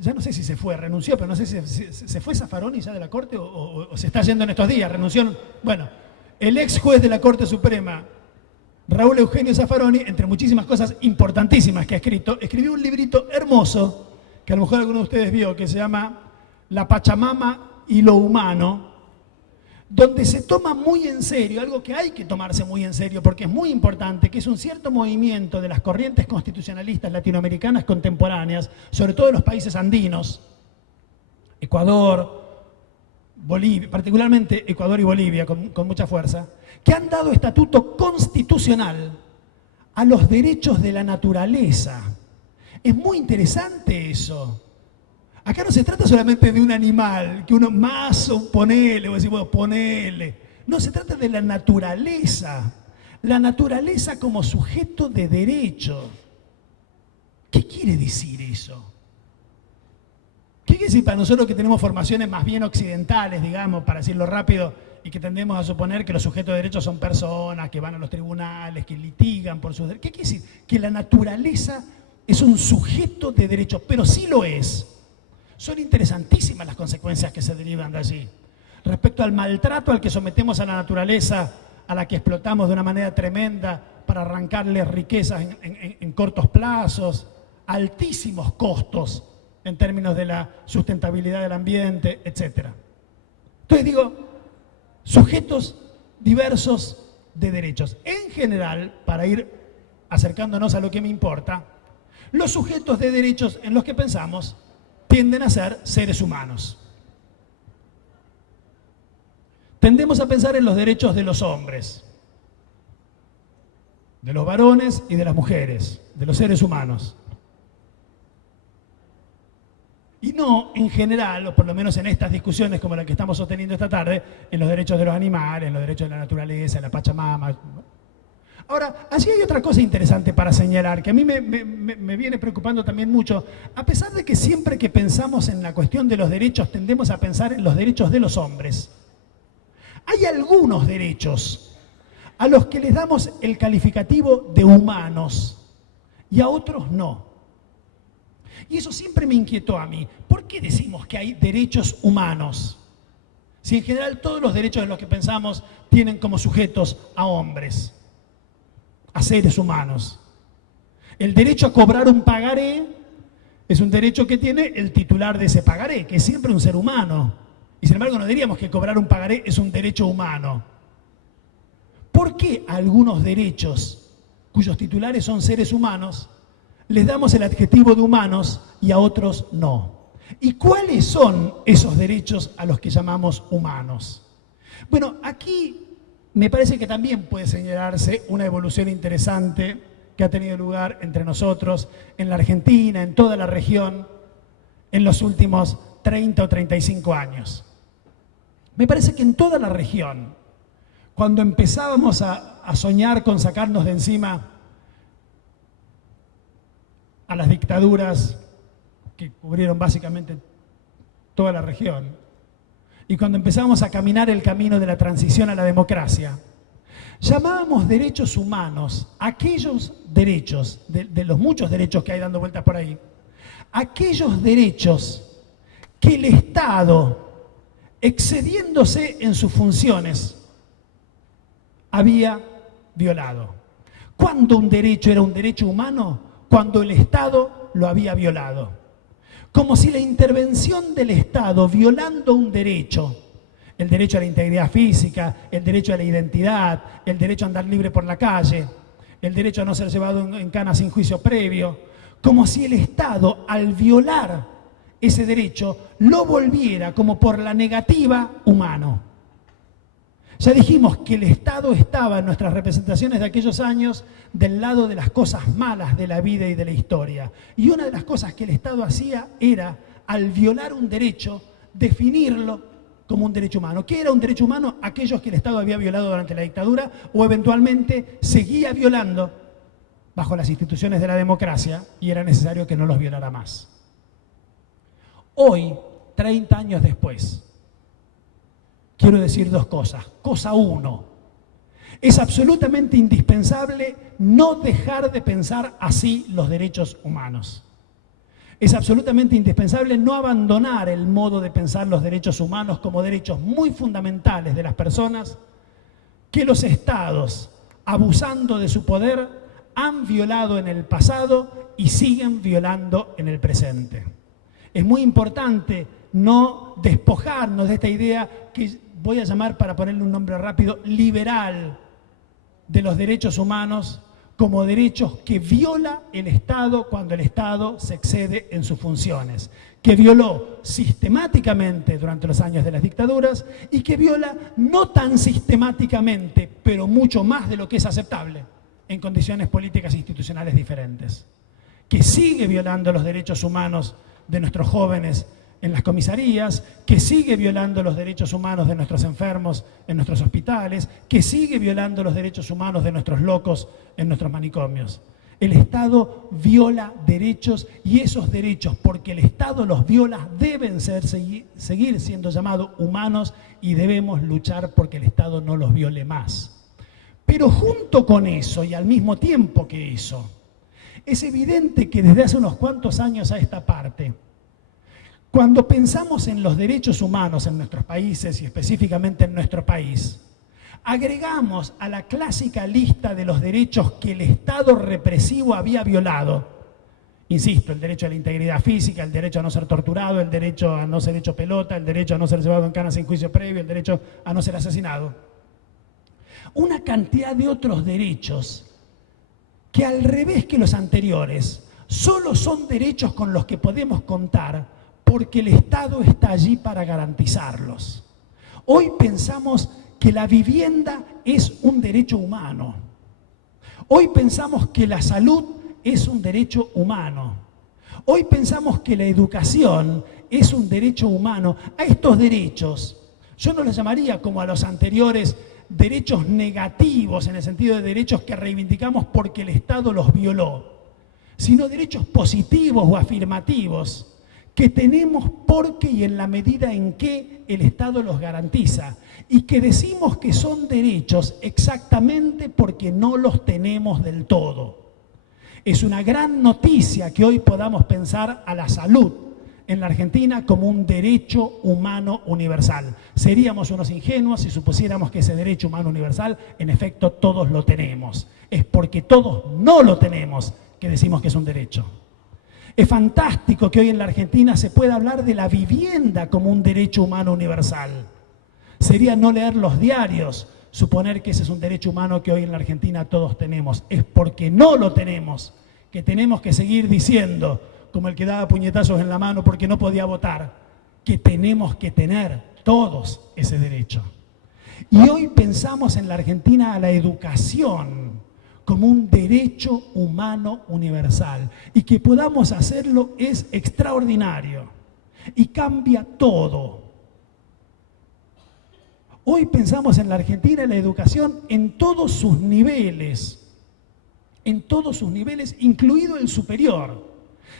ya no sé si se fue, renunció, pero no sé si se fue Zaffaroni ya de la Corte o se está yendo en estos días, renunció. Bueno, el ex juez de la Corte Suprema, Raúl Eugenio Zaffaroni, entre muchísimas cosas importantísimas que ha escrito, escribió un librito hermoso, que a lo mejor alguno de ustedes vio, que se llama La Pachamama y lo humano, donde se toma muy en serio, algo que hay que tomarse muy en serio porque es muy importante, que es un cierto movimiento de las corrientes constitucionalistas latinoamericanas contemporáneas, sobre todo en los países andinos, Ecuador, Bolivia, particularmente Ecuador y Bolivia con mucha fuerza, que han dado estatuto constitucional a los derechos de la naturaleza. Es muy interesante eso. Acá no se trata solamente de un animal, que uno más ponele, o decimos ponele. No, se trata de la naturaleza. La naturaleza como sujeto de derecho. ¿Qué quiere decir eso? decir, para nosotros que tenemos formaciones más bien occidentales, digamos, para decirlo rápido, y que tendemos a suponer que los sujetos de derechos son personas que van a los tribunales, que litigan por sus derechos. ¿Qué quiere decir? Que la naturaleza es un sujeto de derechos, pero sí lo es. Son interesantísimas las consecuencias que se derivan de allí. Respecto al maltrato al que sometemos a la naturaleza, a la que explotamos de una manera tremenda para arrancarle riquezas en cortos plazos, altísimos costos en términos de la sustentabilidad del ambiente, etc. Entonces digo, sujetos diversos de derechos. En general, para ir acercándonos a lo que me importa, los sujetos de derechos en los que pensamos tienden a ser seres humanos. Tendemos a pensar en los derechos de los hombres, de los varones y de las mujeres, de los seres humanos. Y no, en general, o por lo menos en estas discusiones como la que estamos sosteniendo esta tarde, en los derechos de los animales, en los derechos de la naturaleza, en la Pachamama. Ahora, allí hay otra cosa interesante para señalar, que a mí me viene preocupando también mucho. A pesar de que siempre que pensamos en la cuestión de los derechos, tendemos a pensar en los derechos de los hombres, hay algunos derechos a los que les damos el calificativo de humanos y a otros no. Y eso siempre me inquietó a mí. ¿Por qué decimos que hay derechos humanos? Si en general todos los derechos de los que pensamos tienen como sujetos a hombres, a seres humanos. El derecho a cobrar un pagaré es un derecho que tiene el titular de ese pagaré, que es siempre un ser humano. Y sin embargo no diríamos que cobrar un pagaré es un derecho humano. ¿Por qué a algunos derechos cuyos titulares son seres humanos les damos el adjetivo de humanos y a otros no? ¿Y cuáles son esos derechos a los que llamamos humanos? Bueno, aquí me parece que también puede señalarse una evolución interesante que ha tenido lugar entre nosotros, en la Argentina, en toda la región, en los últimos 30 o 35 años. Me parece que en toda la región, cuando empezábamos a soñar con sacarnos de encima a las dictaduras que cubrieron básicamente toda la región, y cuando empezamos a caminar el camino de la transición a la democracia, llamábamos derechos humanos aquellos derechos, de los muchos derechos que hay dando vueltas por ahí, aquellos derechos que el Estado, excediéndose en sus funciones, había violado. ¿Cuándo un derecho era un derecho humano? Cuando el Estado lo había violado. Como si la intervención del Estado violando un derecho, el derecho a la integridad física, el derecho a la identidad, el derecho a andar libre por la calle, el derecho a no ser llevado en cana sin juicio previo, como si el Estado, al violar ese derecho, lo volviera, como por la negativa, humano. Ya dijimos que el Estado estaba en nuestras representaciones de aquellos años del lado de las cosas malas de la vida y de la historia. Y una de las cosas que el Estado hacía era, al violar un derecho, definirlo como un derecho humano. ¿Qué era un derecho humano? Aquellos que el Estado había violado durante la dictadura o eventualmente seguía violando bajo las instituciones de la democracia y era necesario que no los violara más. Hoy, 30 años después, quiero decir dos cosas. Cosa uno, es absolutamente indispensable no dejar de pensar así los derechos humanos. Es absolutamente indispensable no abandonar el modo de pensar los derechos humanos como derechos muy fundamentales de las personas que los estados, abusando de su poder, han violado en el pasado y siguen violando en el presente. Es muy importante no despojarnos de esta idea que voy a llamar, para ponerle un nombre rápido, liberal de los derechos humanos como derechos que viola el Estado cuando el Estado se excede en sus funciones, que violó sistemáticamente durante los años de las dictaduras y que viola no tan sistemáticamente, pero mucho más de lo que es aceptable en condiciones políticas e institucionales diferentes, que sigue violando los derechos humanos de nuestros jóvenes en las comisarías, que sigue violando los derechos humanos de nuestros enfermos en nuestros hospitales, que sigue violando los derechos humanos de nuestros locos en nuestros manicomios. El Estado viola derechos y esos derechos, porque el Estado los viola, deben seguir siendo llamados humanos y debemos luchar porque el Estado no los viole más. Pero junto con eso y al mismo tiempo que eso, es evidente que desde hace unos cuantos años a esta parte, cuando pensamos en los derechos humanos en nuestros países y específicamente en nuestro país, agregamos a la clásica lista de los derechos que el Estado represivo había violado, insisto, el derecho a la integridad física, el derecho a no ser torturado, el derecho a no ser hecho pelota, el derecho a no ser llevado en cana sin juicio previo, el derecho a no ser asesinado, una cantidad de otros derechos que, al revés que los anteriores, solo son derechos con los que podemos contar porque el Estado está allí para garantizarlos. Hoy pensamos que la vivienda es un derecho humano. Hoy pensamos que la salud es un derecho humano. Hoy pensamos que la educación es un derecho humano. A estos derechos, yo no los llamaría como a los anteriores derechos negativos, en el sentido de derechos que reivindicamos porque el Estado los violó, sino derechos positivos o afirmativos que tenemos porque y en la medida en que el Estado los garantiza, y que decimos que son derechos exactamente porque no los tenemos del todo. Es una gran noticia que hoy podamos pensar a la salud en la Argentina como un derecho humano universal. Seríamos unos ingenuos si supusiéramos que ese derecho humano universal, en efecto, todos lo tenemos. Es porque todos no lo tenemos que decimos que es un derecho. Es fantástico que hoy en la Argentina se pueda hablar de la vivienda como un derecho humano universal. Sería no leer los diarios suponer que ese es un derecho humano que hoy en la Argentina todos tenemos. Es porque no lo tenemos que tenemos que seguir diciendo, como el que daba puñetazos en la mano porque no podía votar, que tenemos que tener todos ese derecho. Y hoy pensamos en la Argentina a la educación como un derecho humano universal. Y que podamos hacerlo es extraordinario y cambia todo. Hoy pensamos en la Argentina la educación en todos sus niveles, incluido el superior.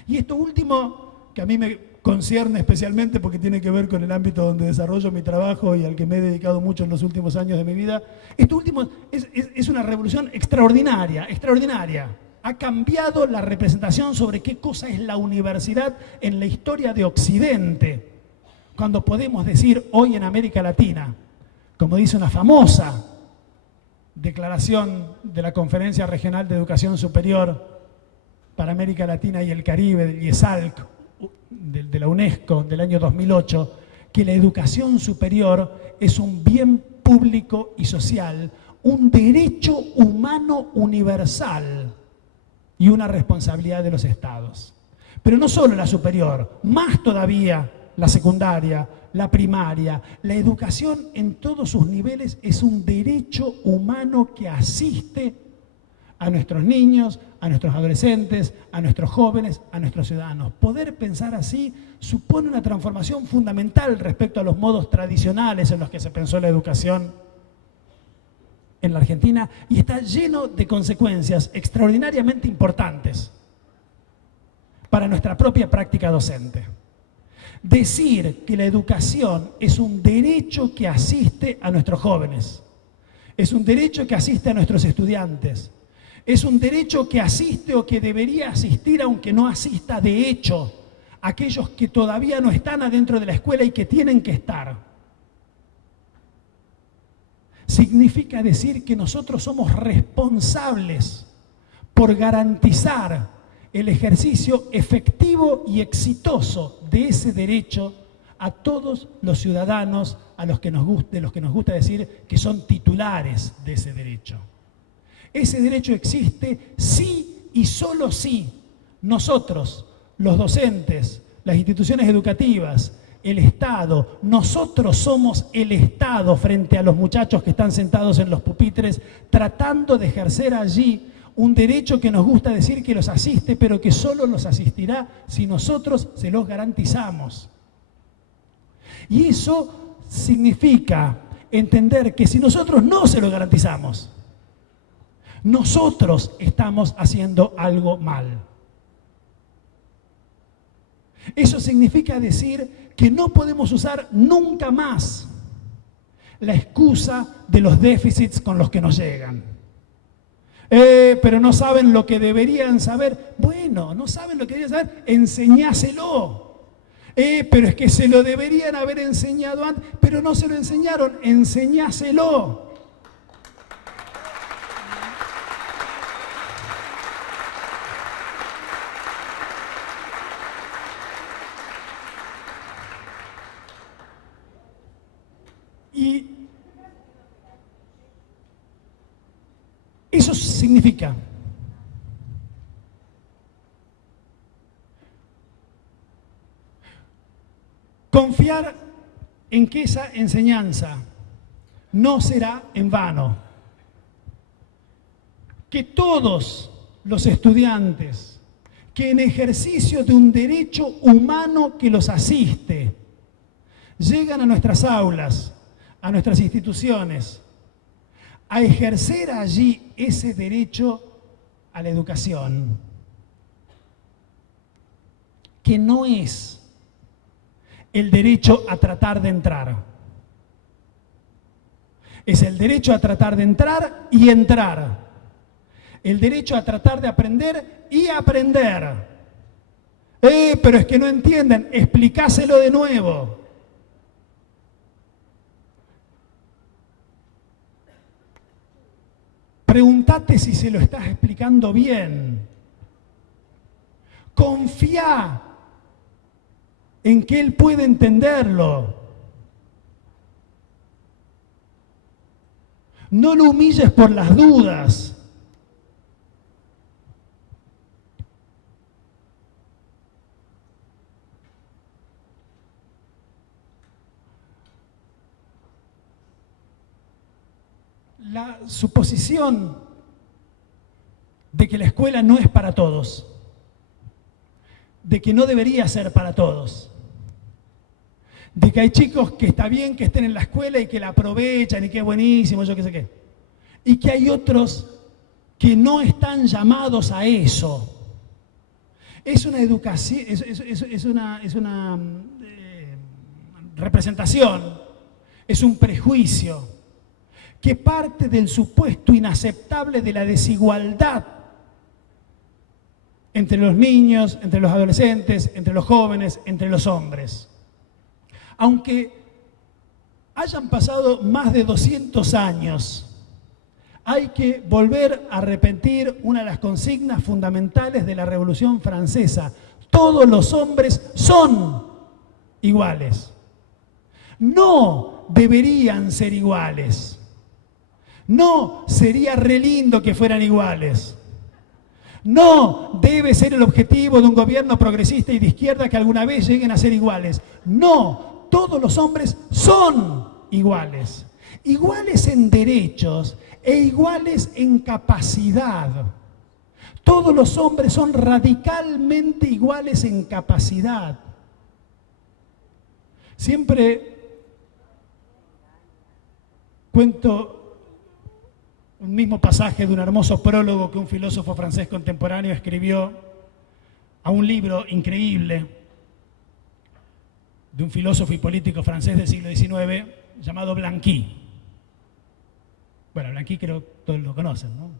Y esto último, que a mí me concierne especialmente porque tiene que ver con el ámbito donde desarrollo mi trabajo y al que me he dedicado mucho en los últimos años de mi vida, esto último es una revolución extraordinaria, extraordinaria. Ha cambiado la representación sobre qué cosa es la universidad en la historia de Occidente, cuando podemos decir hoy en América Latina, como dice una famosa declaración de la Conferencia Regional de Educación Superior para América Latina y el Caribe, del IESALC, de la UNESCO, del año 2008, que la educación superior es un bien público y social, un derecho humano universal y una responsabilidad de los estados. Pero no solo la superior, más todavía la secundaria, la primaria, la educación en todos sus niveles es un derecho humano que asiste a nuestros niños, a nuestros adolescentes, a nuestros jóvenes, a nuestros ciudadanos. Poder pensar así supone una transformación fundamental respecto a los modos tradicionales en los que se pensó la educación en la Argentina y está lleno de consecuencias extraordinariamente importantes para nuestra propia práctica docente. Decir que la educación es un derecho que asiste a nuestros jóvenes, es un derecho que asiste a nuestros estudiantes, es un derecho que asiste o que debería asistir, aunque no asista de hecho, a aquellos que todavía no están adentro de la escuela y que tienen que estar. Significa decir que nosotros somos responsables por garantizar el ejercicio efectivo y exitoso de ese derecho a todos los ciudadanos de los que nos gusta decir que son titulares de ese derecho. Ese derecho existe si y solo si nosotros, los docentes, las instituciones educativas, el Estado, nosotros somos el Estado frente a los muchachos que están sentados en los pupitres tratando de ejercer allí un derecho que nos gusta decir que los asiste, pero que solo los asistirá si nosotros se los garantizamos. Y eso significa entender que si nosotros no se lo garantizamos, Nosotros estamos haciendo algo mal. Eso significa decir que no podemos usar nunca más la excusa de los déficits con los que nos llegan. Pero no saben lo que deberían saber. Bueno, no saben lo que deberían saber, enseñáselo. Pero es que se lo deberían haber enseñado antes, pero no se lo enseñaron, enseñáselo. Y eso significa confiar en que esa enseñanza no será en vano, que todos los estudiantes que en ejercicio de un derecho humano que los asiste llegan a nuestras aulas, a nuestras instituciones, a ejercer allí ese derecho a la educación, que no es el derecho a tratar de entrar. Es el derecho a tratar de entrar y entrar. El derecho a tratar de aprender y aprender. Pero es que no entienden, explicáselo de nuevo. Pregúntate si se lo estás explicando bien. Confía en que él puede entenderlo. No lo humilles por las dudas. La suposición de que la escuela no es para todos, de que no debería ser para todos, de que hay chicos que está bien que estén en la escuela y que la aprovechan y que es buenísimo, yo qué sé qué, y que hay otros que no están llamados a eso. Es una educación, es una representación, es un prejuicio que parte del supuesto inaceptable de la desigualdad entre los niños, entre los adolescentes, entre los jóvenes, entre los hombres. Aunque hayan pasado más de 200 años, hay que volver a repetir una de las consignas fundamentales de la Revolución Francesa. Todos los hombres son iguales. No deberían ser iguales. No sería re lindo que fueran iguales. No debe ser el objetivo de un gobierno progresista y de izquierda que alguna vez lleguen a ser iguales. No, todos los hombres son iguales. Iguales en derechos e iguales en capacidad. Todos los hombres son radicalmente iguales en capacidad. Siempre cuento un mismo pasaje de un hermoso prólogo que un filósofo francés contemporáneo escribió a un libro increíble de un filósofo y político francés del siglo XIX llamado Blanqui. Bueno, Blanqui creo que todos lo conocen, ¿no?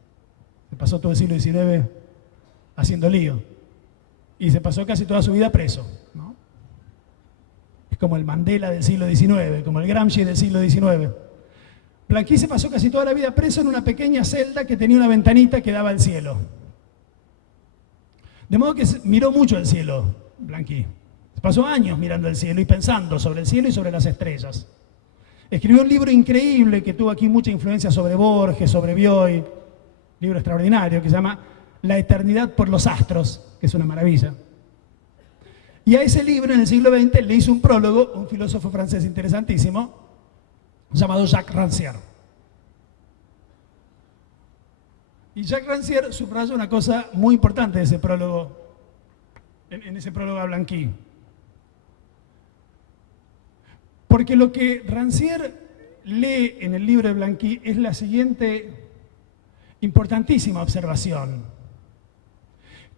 Se pasó todo el siglo XIX haciendo lío y se pasó casi toda su vida preso, ¿no? Es como el Mandela del siglo XIX, como el Gramsci del siglo XIX. Blanqui se pasó casi toda la vida preso en una pequeña celda que tenía una ventanita que daba al cielo. De modo que miró mucho el cielo, Blanqui. Pasó años mirando el cielo y pensando sobre el cielo y sobre las estrellas. Escribió un libro increíble que tuvo aquí mucha influencia sobre Borges, sobre Bioy, libro extraordinario que se llama La eternidad por los astros, que es una maravilla. Y a ese libro en el siglo XX le hizo un prólogo un filósofo francés interesantísimo llamado Jacques Rancière. Y Jacques Rancière subraya una cosa muy importante de ese prólogo, en ese prólogo a Blanqui. Porque lo que Rancière lee en el libro de Blanqui es la siguiente importantísima observación,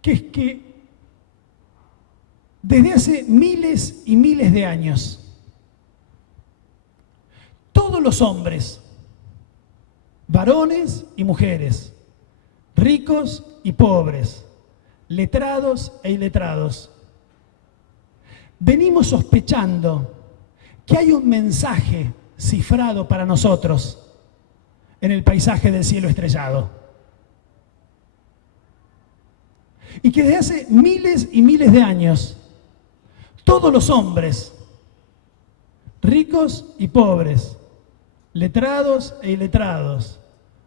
que es que desde hace miles y miles de años, todos los hombres, varones y mujeres, ricos y pobres, letrados e iletrados, venimos sospechando que hay un mensaje cifrado para nosotros en el paisaje del cielo estrellado. Y que desde hace miles y miles de años, todos los hombres, ricos y pobres, letrados e iletrados,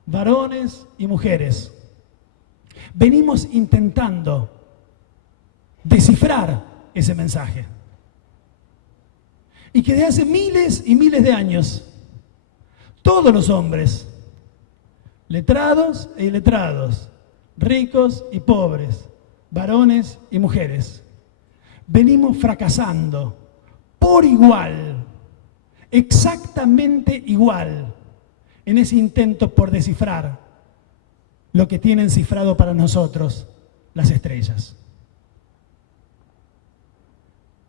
varones y mujeres, venimos intentando descifrar ese mensaje. Y que desde hace miles y miles de años, todos los hombres, letrados e iletrados, ricos y pobres, varones y mujeres, venimos fracasando por igual, exactamente igual, en ese intento por descifrar lo que tienen cifrado para nosotros las estrellas.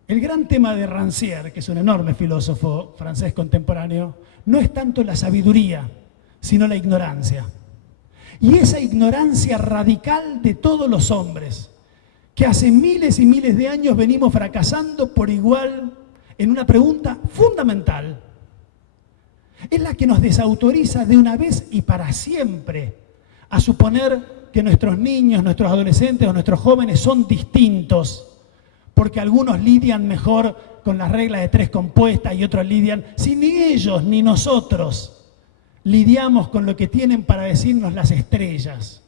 El gran tema de Rancière, que es un enorme filósofo francés contemporáneo, no es tanto la sabiduría, sino la ignorancia. Y esa ignorancia radical de todos los hombres, que hace miles y miles de años venimos fracasando por igual en una pregunta fundamental, es la que nos desautoriza de una vez y para siempre a suponer que nuestros niños, nuestros adolescentes o nuestros jóvenes son distintos, porque algunos lidian mejor con las reglas de 3 compuestas y otros lidian, si ni ellos ni nosotros lidiamos con lo que tienen para decirnos las estrellas.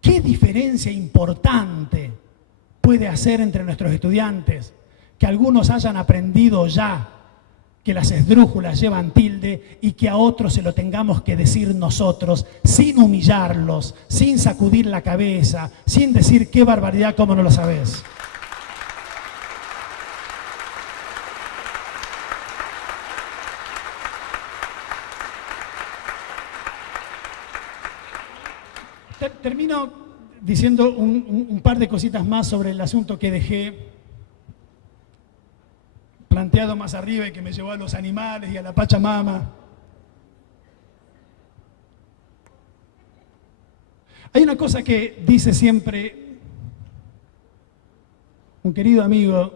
¿Qué diferencia importante puede hacer entre nuestros estudiantes que algunos hayan aprendido ya que las esdrújulas llevan tilde y que a otros se lo tengamos que decir nosotros, sin humillarlos, sin sacudir la cabeza, sin decir qué barbaridad, cómo no lo sabés? Termino diciendo un par de cositas más sobre el asunto que dejé planteado más arriba y que me llevó a los animales y a la Pachamama. Hay una cosa que dice siempre un querido amigo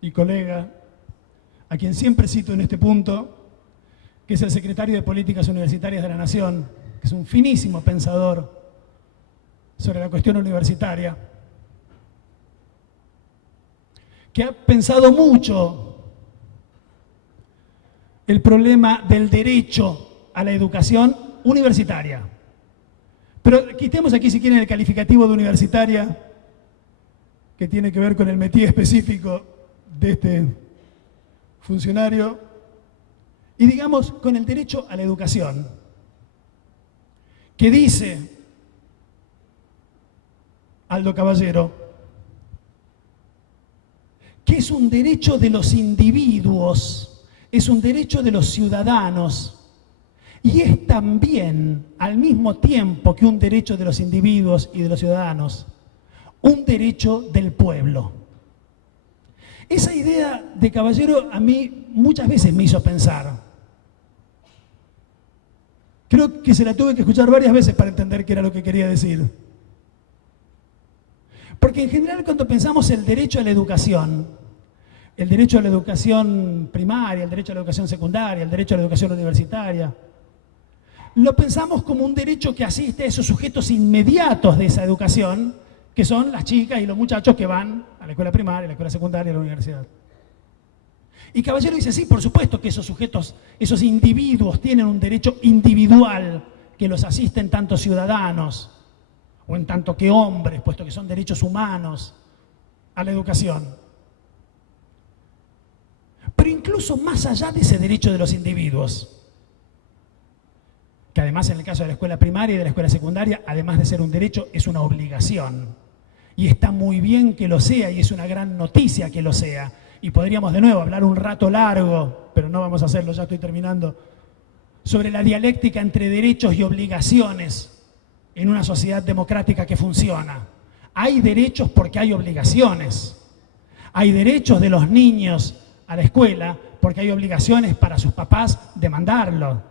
y colega, a quien siempre cito en este punto, que es el secretario de Políticas Universitarias de la Nación, que es un finísimo pensador sobre la cuestión universitaria, que ha pensado mucho el problema del derecho a la educación universitaria. Pero quitemos aquí, si quieren, el calificativo de universitaria, que tiene que ver con el métier específico de este funcionario, y digamos con el derecho a la educación, que dice Aldo Caballero que es un derecho de los individuos, es un derecho de los ciudadanos, y es también, al mismo tiempo que un derecho de los individuos y de los ciudadanos, un derecho del pueblo. Esa idea de Caballero a mí muchas veces me hizo pensar. Creo que se la tuve que escuchar varias veces para entender qué era lo que quería decir. Porque en general cuando pensamos el derecho a la educación primaria, el derecho a la educación secundaria, el derecho a la educación universitaria, lo pensamos como un derecho que asiste a esos sujetos inmediatos de esa educación, que son las chicas y los muchachos que van a la escuela primaria, a la escuela secundaria y a la universidad. Y Caballero dice, sí, por supuesto que esos sujetos, esos individuos tienen un derecho individual que los asiste en tanto ciudadanos o en tanto que hombres, puesto que son derechos humanos, a la educación. Pero incluso más allá de ese derecho de los individuos, que además en el caso de la escuela primaria y de la escuela secundaria, además de ser un derecho, es una obligación. Y está muy bien que lo sea y es una gran noticia que lo sea. Y podríamos de nuevo hablar un rato largo, pero no vamos a hacerlo, ya estoy terminando, sobre la dialéctica entre derechos y obligaciones en una sociedad democrática que funciona. Hay derechos porque hay obligaciones. Hay derechos de los niños a la escuela porque hay obligaciones para sus papás de mandarlo.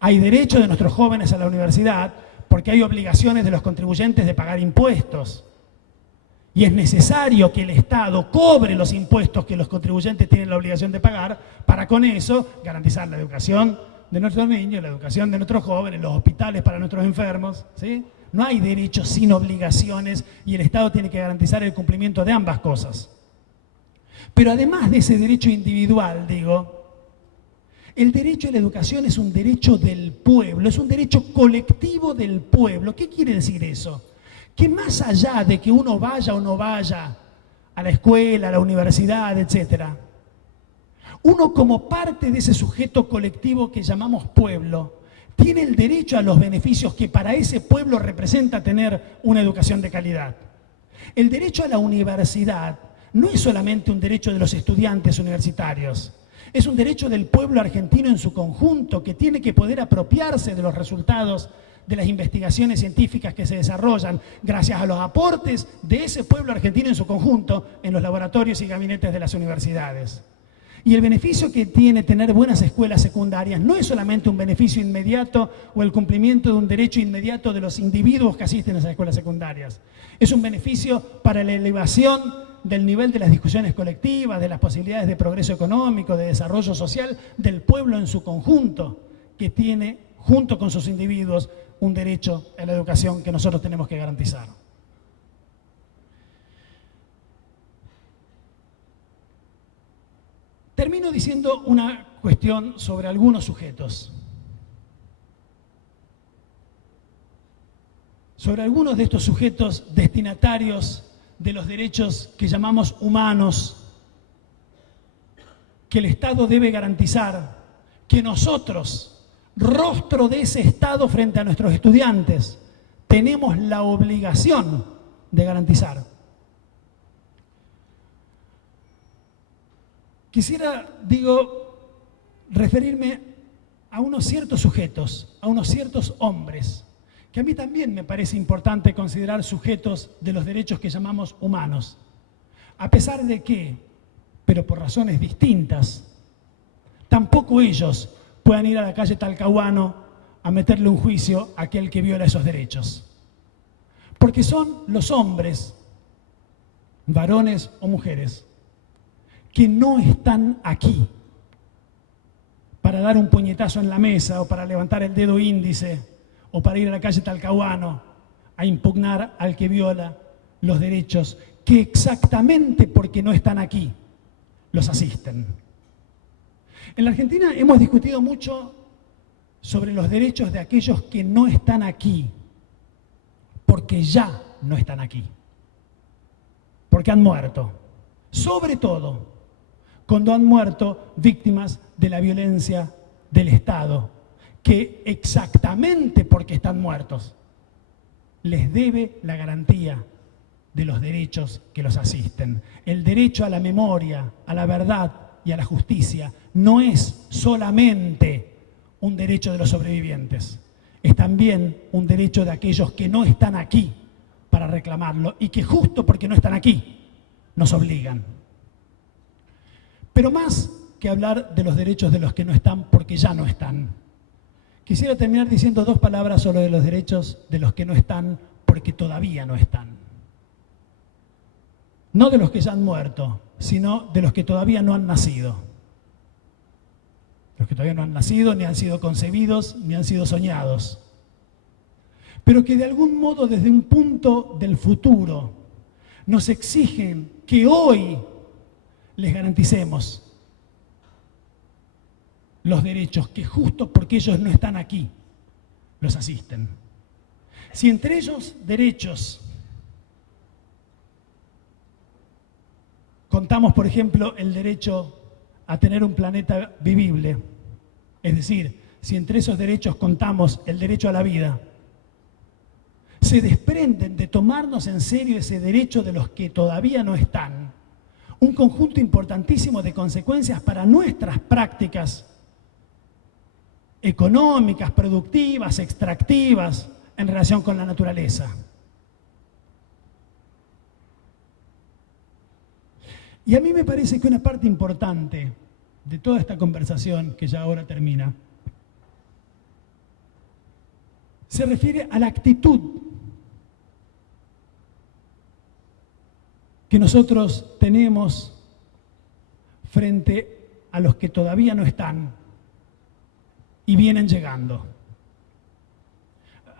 Hay derechos de nuestros jóvenes a la universidad porque hay obligaciones de los contribuyentes de pagar impuestos. Y es necesario que el Estado cobre los impuestos que los contribuyentes tienen la obligación de pagar para con eso garantizar la educación de nuestros niños, la educación de nuestros jóvenes, los hospitales para nuestros enfermos, ¿sí? No hay derechos sin obligaciones y el Estado tiene que garantizar el cumplimiento de ambas cosas. Pero además de ese derecho individual, digo, el derecho a la educación es un derecho del pueblo, es un derecho colectivo del pueblo. ¿Qué quiere decir eso? Que más allá de que uno vaya o no vaya a la escuela, a la universidad, etcétera, uno como parte de ese sujeto colectivo que llamamos pueblo, tiene el derecho a los beneficios que para ese pueblo representa tener una educación de calidad. El derecho a la universidad no es solamente un derecho de los estudiantes universitarios, es un derecho del pueblo argentino en su conjunto, que tiene que poder apropiarse de los resultados de las investigaciones científicas que se desarrollan gracias a los aportes de ese pueblo argentino en su conjunto en los laboratorios y gabinetes de las universidades. Y el beneficio que tiene tener buenas escuelas secundarias no es solamente un beneficio inmediato o el cumplimiento de un derecho inmediato de los individuos que asisten a esas escuelas secundarias. Es un beneficio para la elevación del nivel de las discusiones colectivas, de las posibilidades de progreso económico, de desarrollo social del pueblo en su conjunto, que tiene, junto con sus individuos, un derecho a la educación que nosotros tenemos que garantizar. Termino diciendo una cuestión sobre algunos sujetos. Sobre algunos de estos sujetos destinatarios de los derechos que llamamos humanos, que el Estado debe garantizar, que nosotros, rostro de ese Estado frente a nuestros estudiantes, tenemos la obligación de garantizar. Quisiera, referirme a unos ciertos sujetos, a unos ciertos hombres, que a mí también me parece importante considerar sujetos de los derechos que llamamos humanos, a pesar de que, pero por razones distintas, tampoco ellos puedan ir a la calle Talcahuano a meterle un juicio a aquel que viola esos derechos. Porque son los hombres, varones o mujeres, que no están aquí para dar un puñetazo en la mesa o para levantar el dedo índice o para ir a la calle Talcahuano a impugnar al que viola los derechos que exactamente porque no están aquí los asisten. En la Argentina hemos discutido mucho sobre los derechos de aquellos que no están aquí porque ya no están aquí, porque han muerto, sobre todo cuando han muerto víctimas de la violencia del Estado, que exactamente porque están muertos les debe la garantía de los derechos que los asisten. El derecho a la memoria, a la verdad y a la justicia no es solamente un derecho de los sobrevivientes, es también un derecho de aquellos que no están aquí para reclamarlo y que justo porque no están aquí nos obligan. Pero más que hablar de los derechos de los que no están porque ya no están, quisiera terminar diciendo dos palabras sobre los derechos de los que no están porque todavía no están. No de los que ya han muerto, sino de los que todavía no han nacido. Los que todavía no han nacido, ni han sido concebidos, ni han sido soñados. Pero que de algún modo desde un punto del futuro nos exigen que hoy les garanticemos los derechos que justo porque ellos no están aquí los asisten. Si entre ellos derechos contamos, por ejemplo, el derecho a tener un planeta vivible, es decir, si entre esos derechos contamos el derecho a la vida, se desprenden de tomarnos en serio ese derecho de los que todavía no están, un conjunto importantísimo de consecuencias para nuestras prácticas económicas, productivas, extractivas en relación con la naturaleza. Y a mí me parece que una parte importante de toda esta conversación, que ya ahora termina, se refiere a la actitud que nosotros tenemos frente a los que todavía no están y vienen llegando.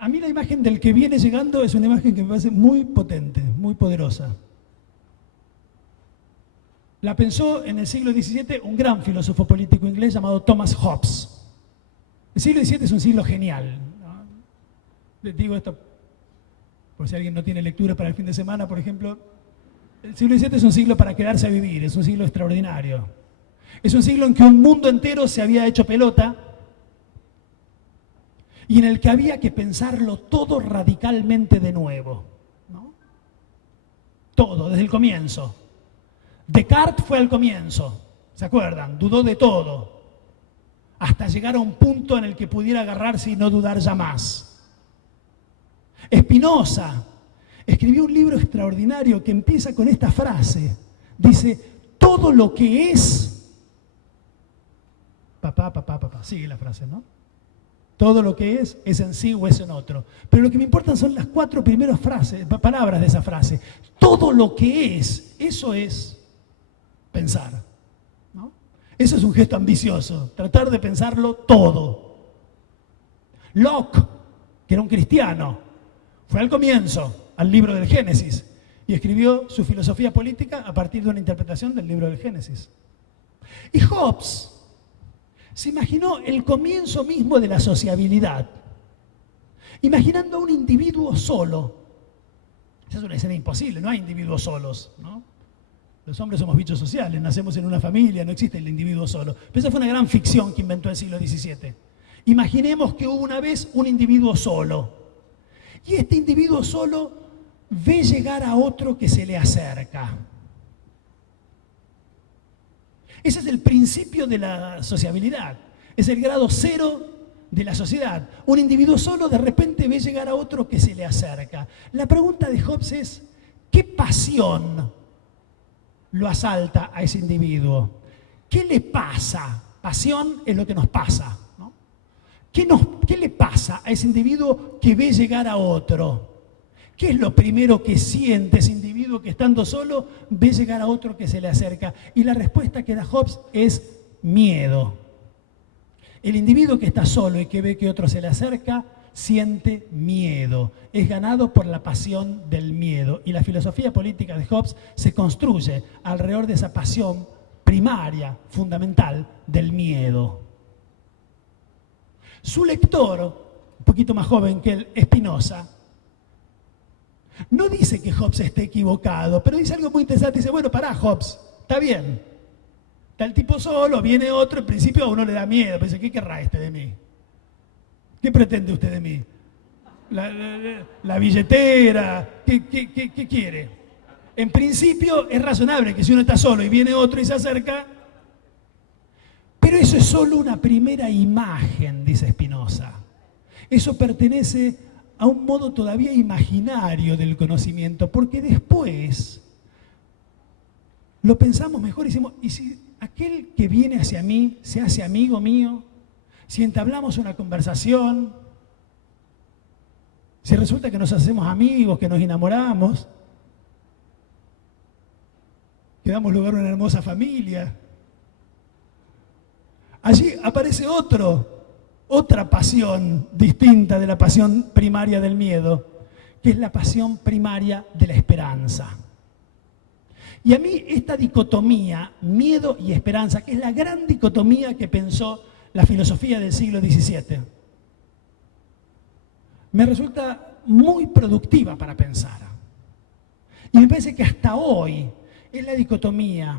A mí la imagen del que viene llegando es una imagen que me parece muy potente, muy poderosa. La pensó en el siglo XVII un gran filósofo político inglés llamado Thomas Hobbes. El siglo XVII es un siglo genial, ¿no? Les digo esto por si alguien no tiene lectura para el fin de semana, por ejemplo. El siglo XVII es un siglo para quedarse a vivir, es un siglo extraordinario. Es un siglo en que un mundo entero se había hecho pelota y en el que había que pensarlo todo radicalmente de nuevo, ¿no? Todo, desde el comienzo. Descartes fue al comienzo, ¿se acuerdan? Dudó de todo, hasta llegar a un punto en el que pudiera agarrarse y no dudar ya más. Spinoza escribió un libro extraordinario que empieza con esta frase. Dice, todo lo que es... Papá, sigue la frase, ¿no? Todo lo que es en sí o es en otro. Pero lo que me importan son las 4 primeras palabras de esa frase. Todo lo que es, eso es pensar, ¿no? Eso es un gesto ambicioso, tratar de pensarlo todo. Locke, que era un cristiano, fue al comienzo, al libro del Génesis, y escribió su filosofía política a partir de una interpretación del libro del Génesis. Y Hobbes se imaginó el comienzo mismo de la sociabilidad, imaginando a un individuo solo. Esa es una escena imposible, no hay individuos solos, ¿no? Los hombres somos bichos sociales, nacemos en una familia, no existe el individuo solo. Pero esa fue una gran ficción que inventó el siglo XVII. Imaginemos que hubo una vez un individuo solo. Y este individuo solo ve llegar a otro que se le acerca. Ese es el principio de la sociabilidad. Es el grado 0 de la sociedad. Un individuo solo de repente ve llegar a otro que se le acerca. La pregunta de Hobbes es, ¿qué pasión lo asalta a ese individuo? ¿Qué le pasa? Pasión es lo que nos pasa, ¿no? ¿Qué le pasa a ese individuo que ve llegar a otro? ¿Qué es lo primero que siente ese individuo que estando solo ve llegar a otro que se le acerca? Y la respuesta que da Hobbes es miedo. El individuo que está solo y que ve que otro se le acerca siente miedo, es ganado por la pasión del miedo. Y la filosofía política de Hobbes se construye alrededor de esa pasión primaria, fundamental, del miedo. Su lector, un poquito más joven que él, Spinoza, no dice que Hobbes esté equivocado, pero dice algo muy interesante. Dice, bueno, pará, Hobbes, está bien. Está el tipo solo, viene otro, en principio a uno le da miedo. Pero dice, ¿qué querrá este de mí? ¿Qué pretende usted de mí? La billetera, ¿qué quiere? En principio es razonable que si uno está solo y viene otro y se acerca, pero eso es solo una primera imagen, dice Spinoza. Eso pertenece a un modo todavía imaginario del conocimiento, porque después lo pensamos mejor y decimos, ¿y si aquel que viene hacia mí se hace amigo mío? Si entablamos una conversación, si resulta que nos hacemos amigos, que nos enamoramos, que damos lugar a una hermosa familia, allí aparece otra pasión distinta de la pasión primaria del miedo, que es la pasión primaria de la esperanza. Y a mí esta dicotomía, miedo y esperanza, que es la gran dicotomía que pensó la filosofía del siglo XVII, me resulta muy productiva para pensar. Y me parece que hasta hoy es la dicotomía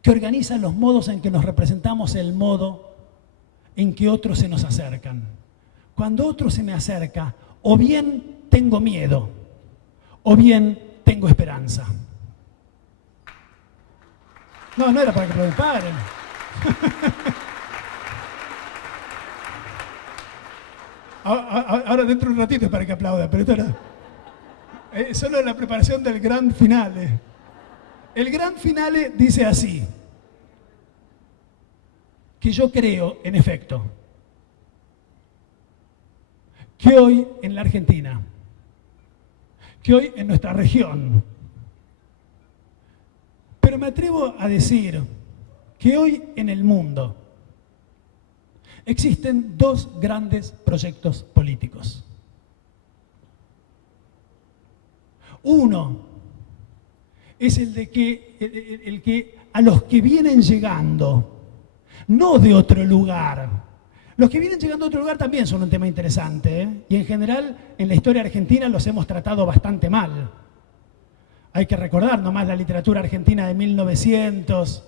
que organiza los modos en que nos representamos el modo en que otros se nos acercan. Cuando otro se me acerca, o bien tengo miedo, o bien tengo esperanza. No era para que preparen. Ahora dentro de un ratito es para que aplauda, pero esto era solo la preparación del gran finale. El gran finale dice así, que yo creo, en efecto, que hoy en la Argentina, que hoy en nuestra región, pero me atrevo a decir que hoy en el mundo existen dos grandes proyectos políticos. Uno es el que a los que vienen llegando, no de otro lugar. Los que vienen llegando a otro lugar también son un tema interesante, ¿eh? Y en general en la historia argentina los hemos tratado bastante mal. Hay que recordar nomás la literatura argentina de 1900,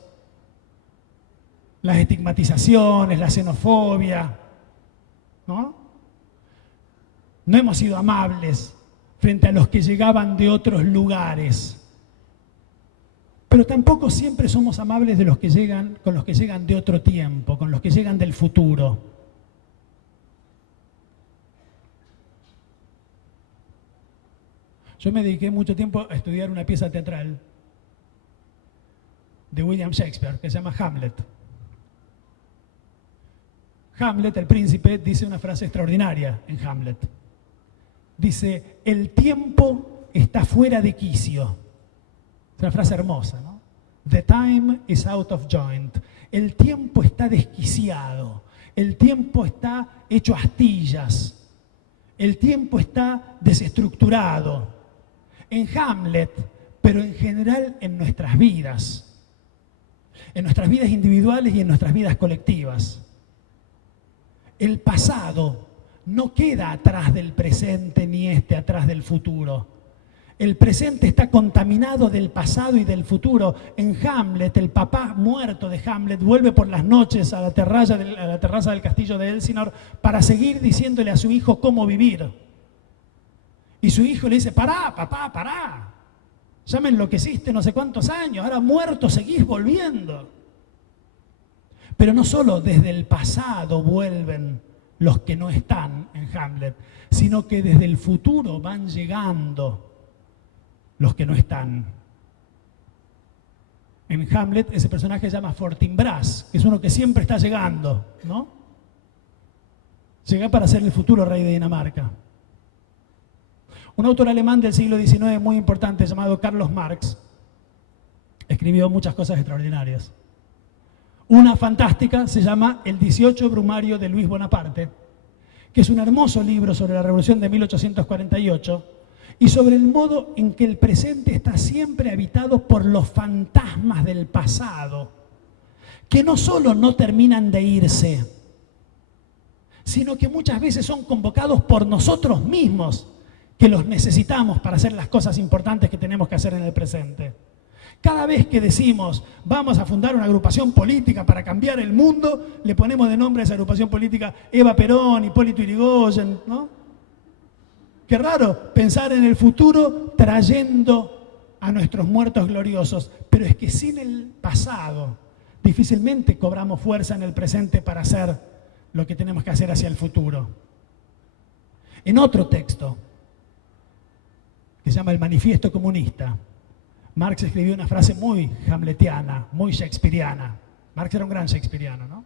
las estigmatizaciones, la xenofobia, ¿no? No hemos sido amables frente a los que llegaban de otros lugares. Pero tampoco siempre somos amables de los que llegan, con los que llegan de otro tiempo, con los que llegan del futuro. Yo me dediqué mucho tiempo a estudiar una pieza teatral de William Shakespeare que se llama Hamlet. Hamlet, el príncipe, dice una frase extraordinaria en Hamlet. Dice, el tiempo está fuera de quicio. Es una frase hermosa, ¿no? The time is out of joint. El tiempo está desquiciado. El tiempo está hecho astillas. El tiempo está desestructurado. En Hamlet, pero en general en nuestras vidas. En nuestras vidas individuales y en nuestras vidas colectivas. El pasado no queda atrás del presente ni atrás del futuro. El presente está contaminado del pasado y del futuro. En Hamlet, el papá muerto de Hamlet vuelve por las noches a la terraza del castillo de Elsinore para seguir diciéndole a su hijo cómo vivir. Y su hijo le dice, pará, papá, pará. Ya me enloqueciste no sé cuántos años, ahora muerto seguís volviendo. Pero no solo desde el pasado vuelven los que no están en Hamlet, sino que desde el futuro van llegando los que no están. En Hamlet ese personaje se llama Fortinbras, que es uno que siempre está llegando, ¿no? Llega para ser el futuro rey de Dinamarca. Un autor alemán del siglo XIX muy importante llamado Carlos Marx escribió muchas cosas extraordinarias. Una fantástica se llama El 18 Brumario de Luis Bonaparte, que es un hermoso libro sobre la Revolución de 1848 y sobre el modo en que el presente está siempre habitado por los fantasmas del pasado, que no solo no terminan de irse, sino que muchas veces son convocados por nosotros mismos, que los necesitamos para hacer las cosas importantes que tenemos que hacer en el presente. Cada vez que decimos, vamos a fundar una agrupación política para cambiar el mundo, le ponemos de nombre a esa agrupación política Eva Perón, Hipólito Yrigoyen, ¿no? Qué raro pensar en el futuro trayendo a nuestros muertos gloriosos, pero es que sin el pasado difícilmente cobramos fuerza en el presente para hacer lo que tenemos que hacer hacia el futuro. En otro texto, que se llama El Manifiesto Comunista, Marx escribió una frase muy hamletiana, muy shakespeariana. Marx era un gran shakespeariano, ¿no?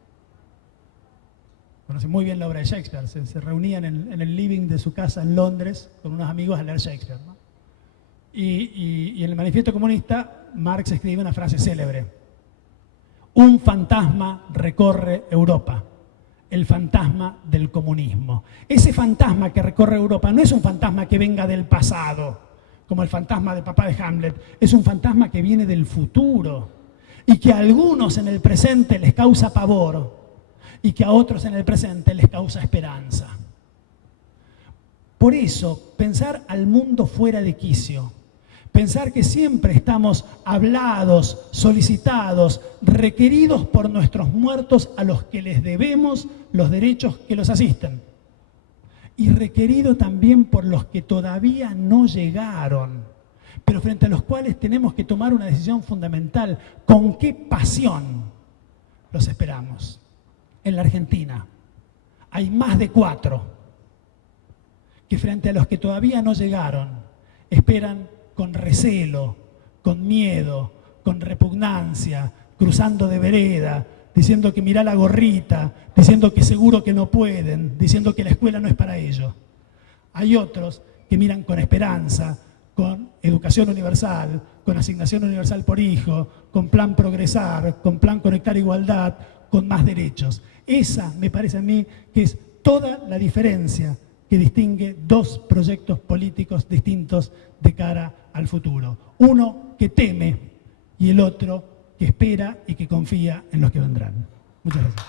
Conoce muy bien la obra de Shakespeare. Se reunían en el living de su casa en Londres con unos amigos a leer Shakespeare, ¿no? Y en el Manifiesto Comunista, Marx escribe una frase célebre. Un fantasma recorre Europa. El fantasma del comunismo. Ese fantasma que recorre Europa no es un fantasma que venga del pasado, como el fantasma del papá de Hamlet, es un fantasma que viene del futuro y que a algunos en el presente les causa pavor y que a otros en el presente les causa esperanza. Por eso, pensar al mundo fuera de quicio, pensar que siempre estamos hablados, solicitados, requeridos por nuestros muertos a los que les debemos los derechos que los asisten. Y requerido también por los que todavía no llegaron, pero frente a los cuales tenemos que tomar una decisión fundamental. ¿Con qué pasión los esperamos? En la Argentina hay más de 4 que frente a los que todavía no llegaron, esperan con recelo, con miedo, con repugnancia, cruzando de vereda, diciendo que mirá la gorrita, diciendo que seguro que no pueden, diciendo que la escuela no es para ellos. Hay otros que miran con esperanza, con educación universal, con asignación universal por hijo, con plan progresar, con plan conectar igualdad, con más derechos. Esa me parece a mí que es toda la diferencia que distingue dos proyectos políticos distintos de cara al futuro. Uno que teme y el otro que espera y que confía en los que vendrán. Muchas gracias.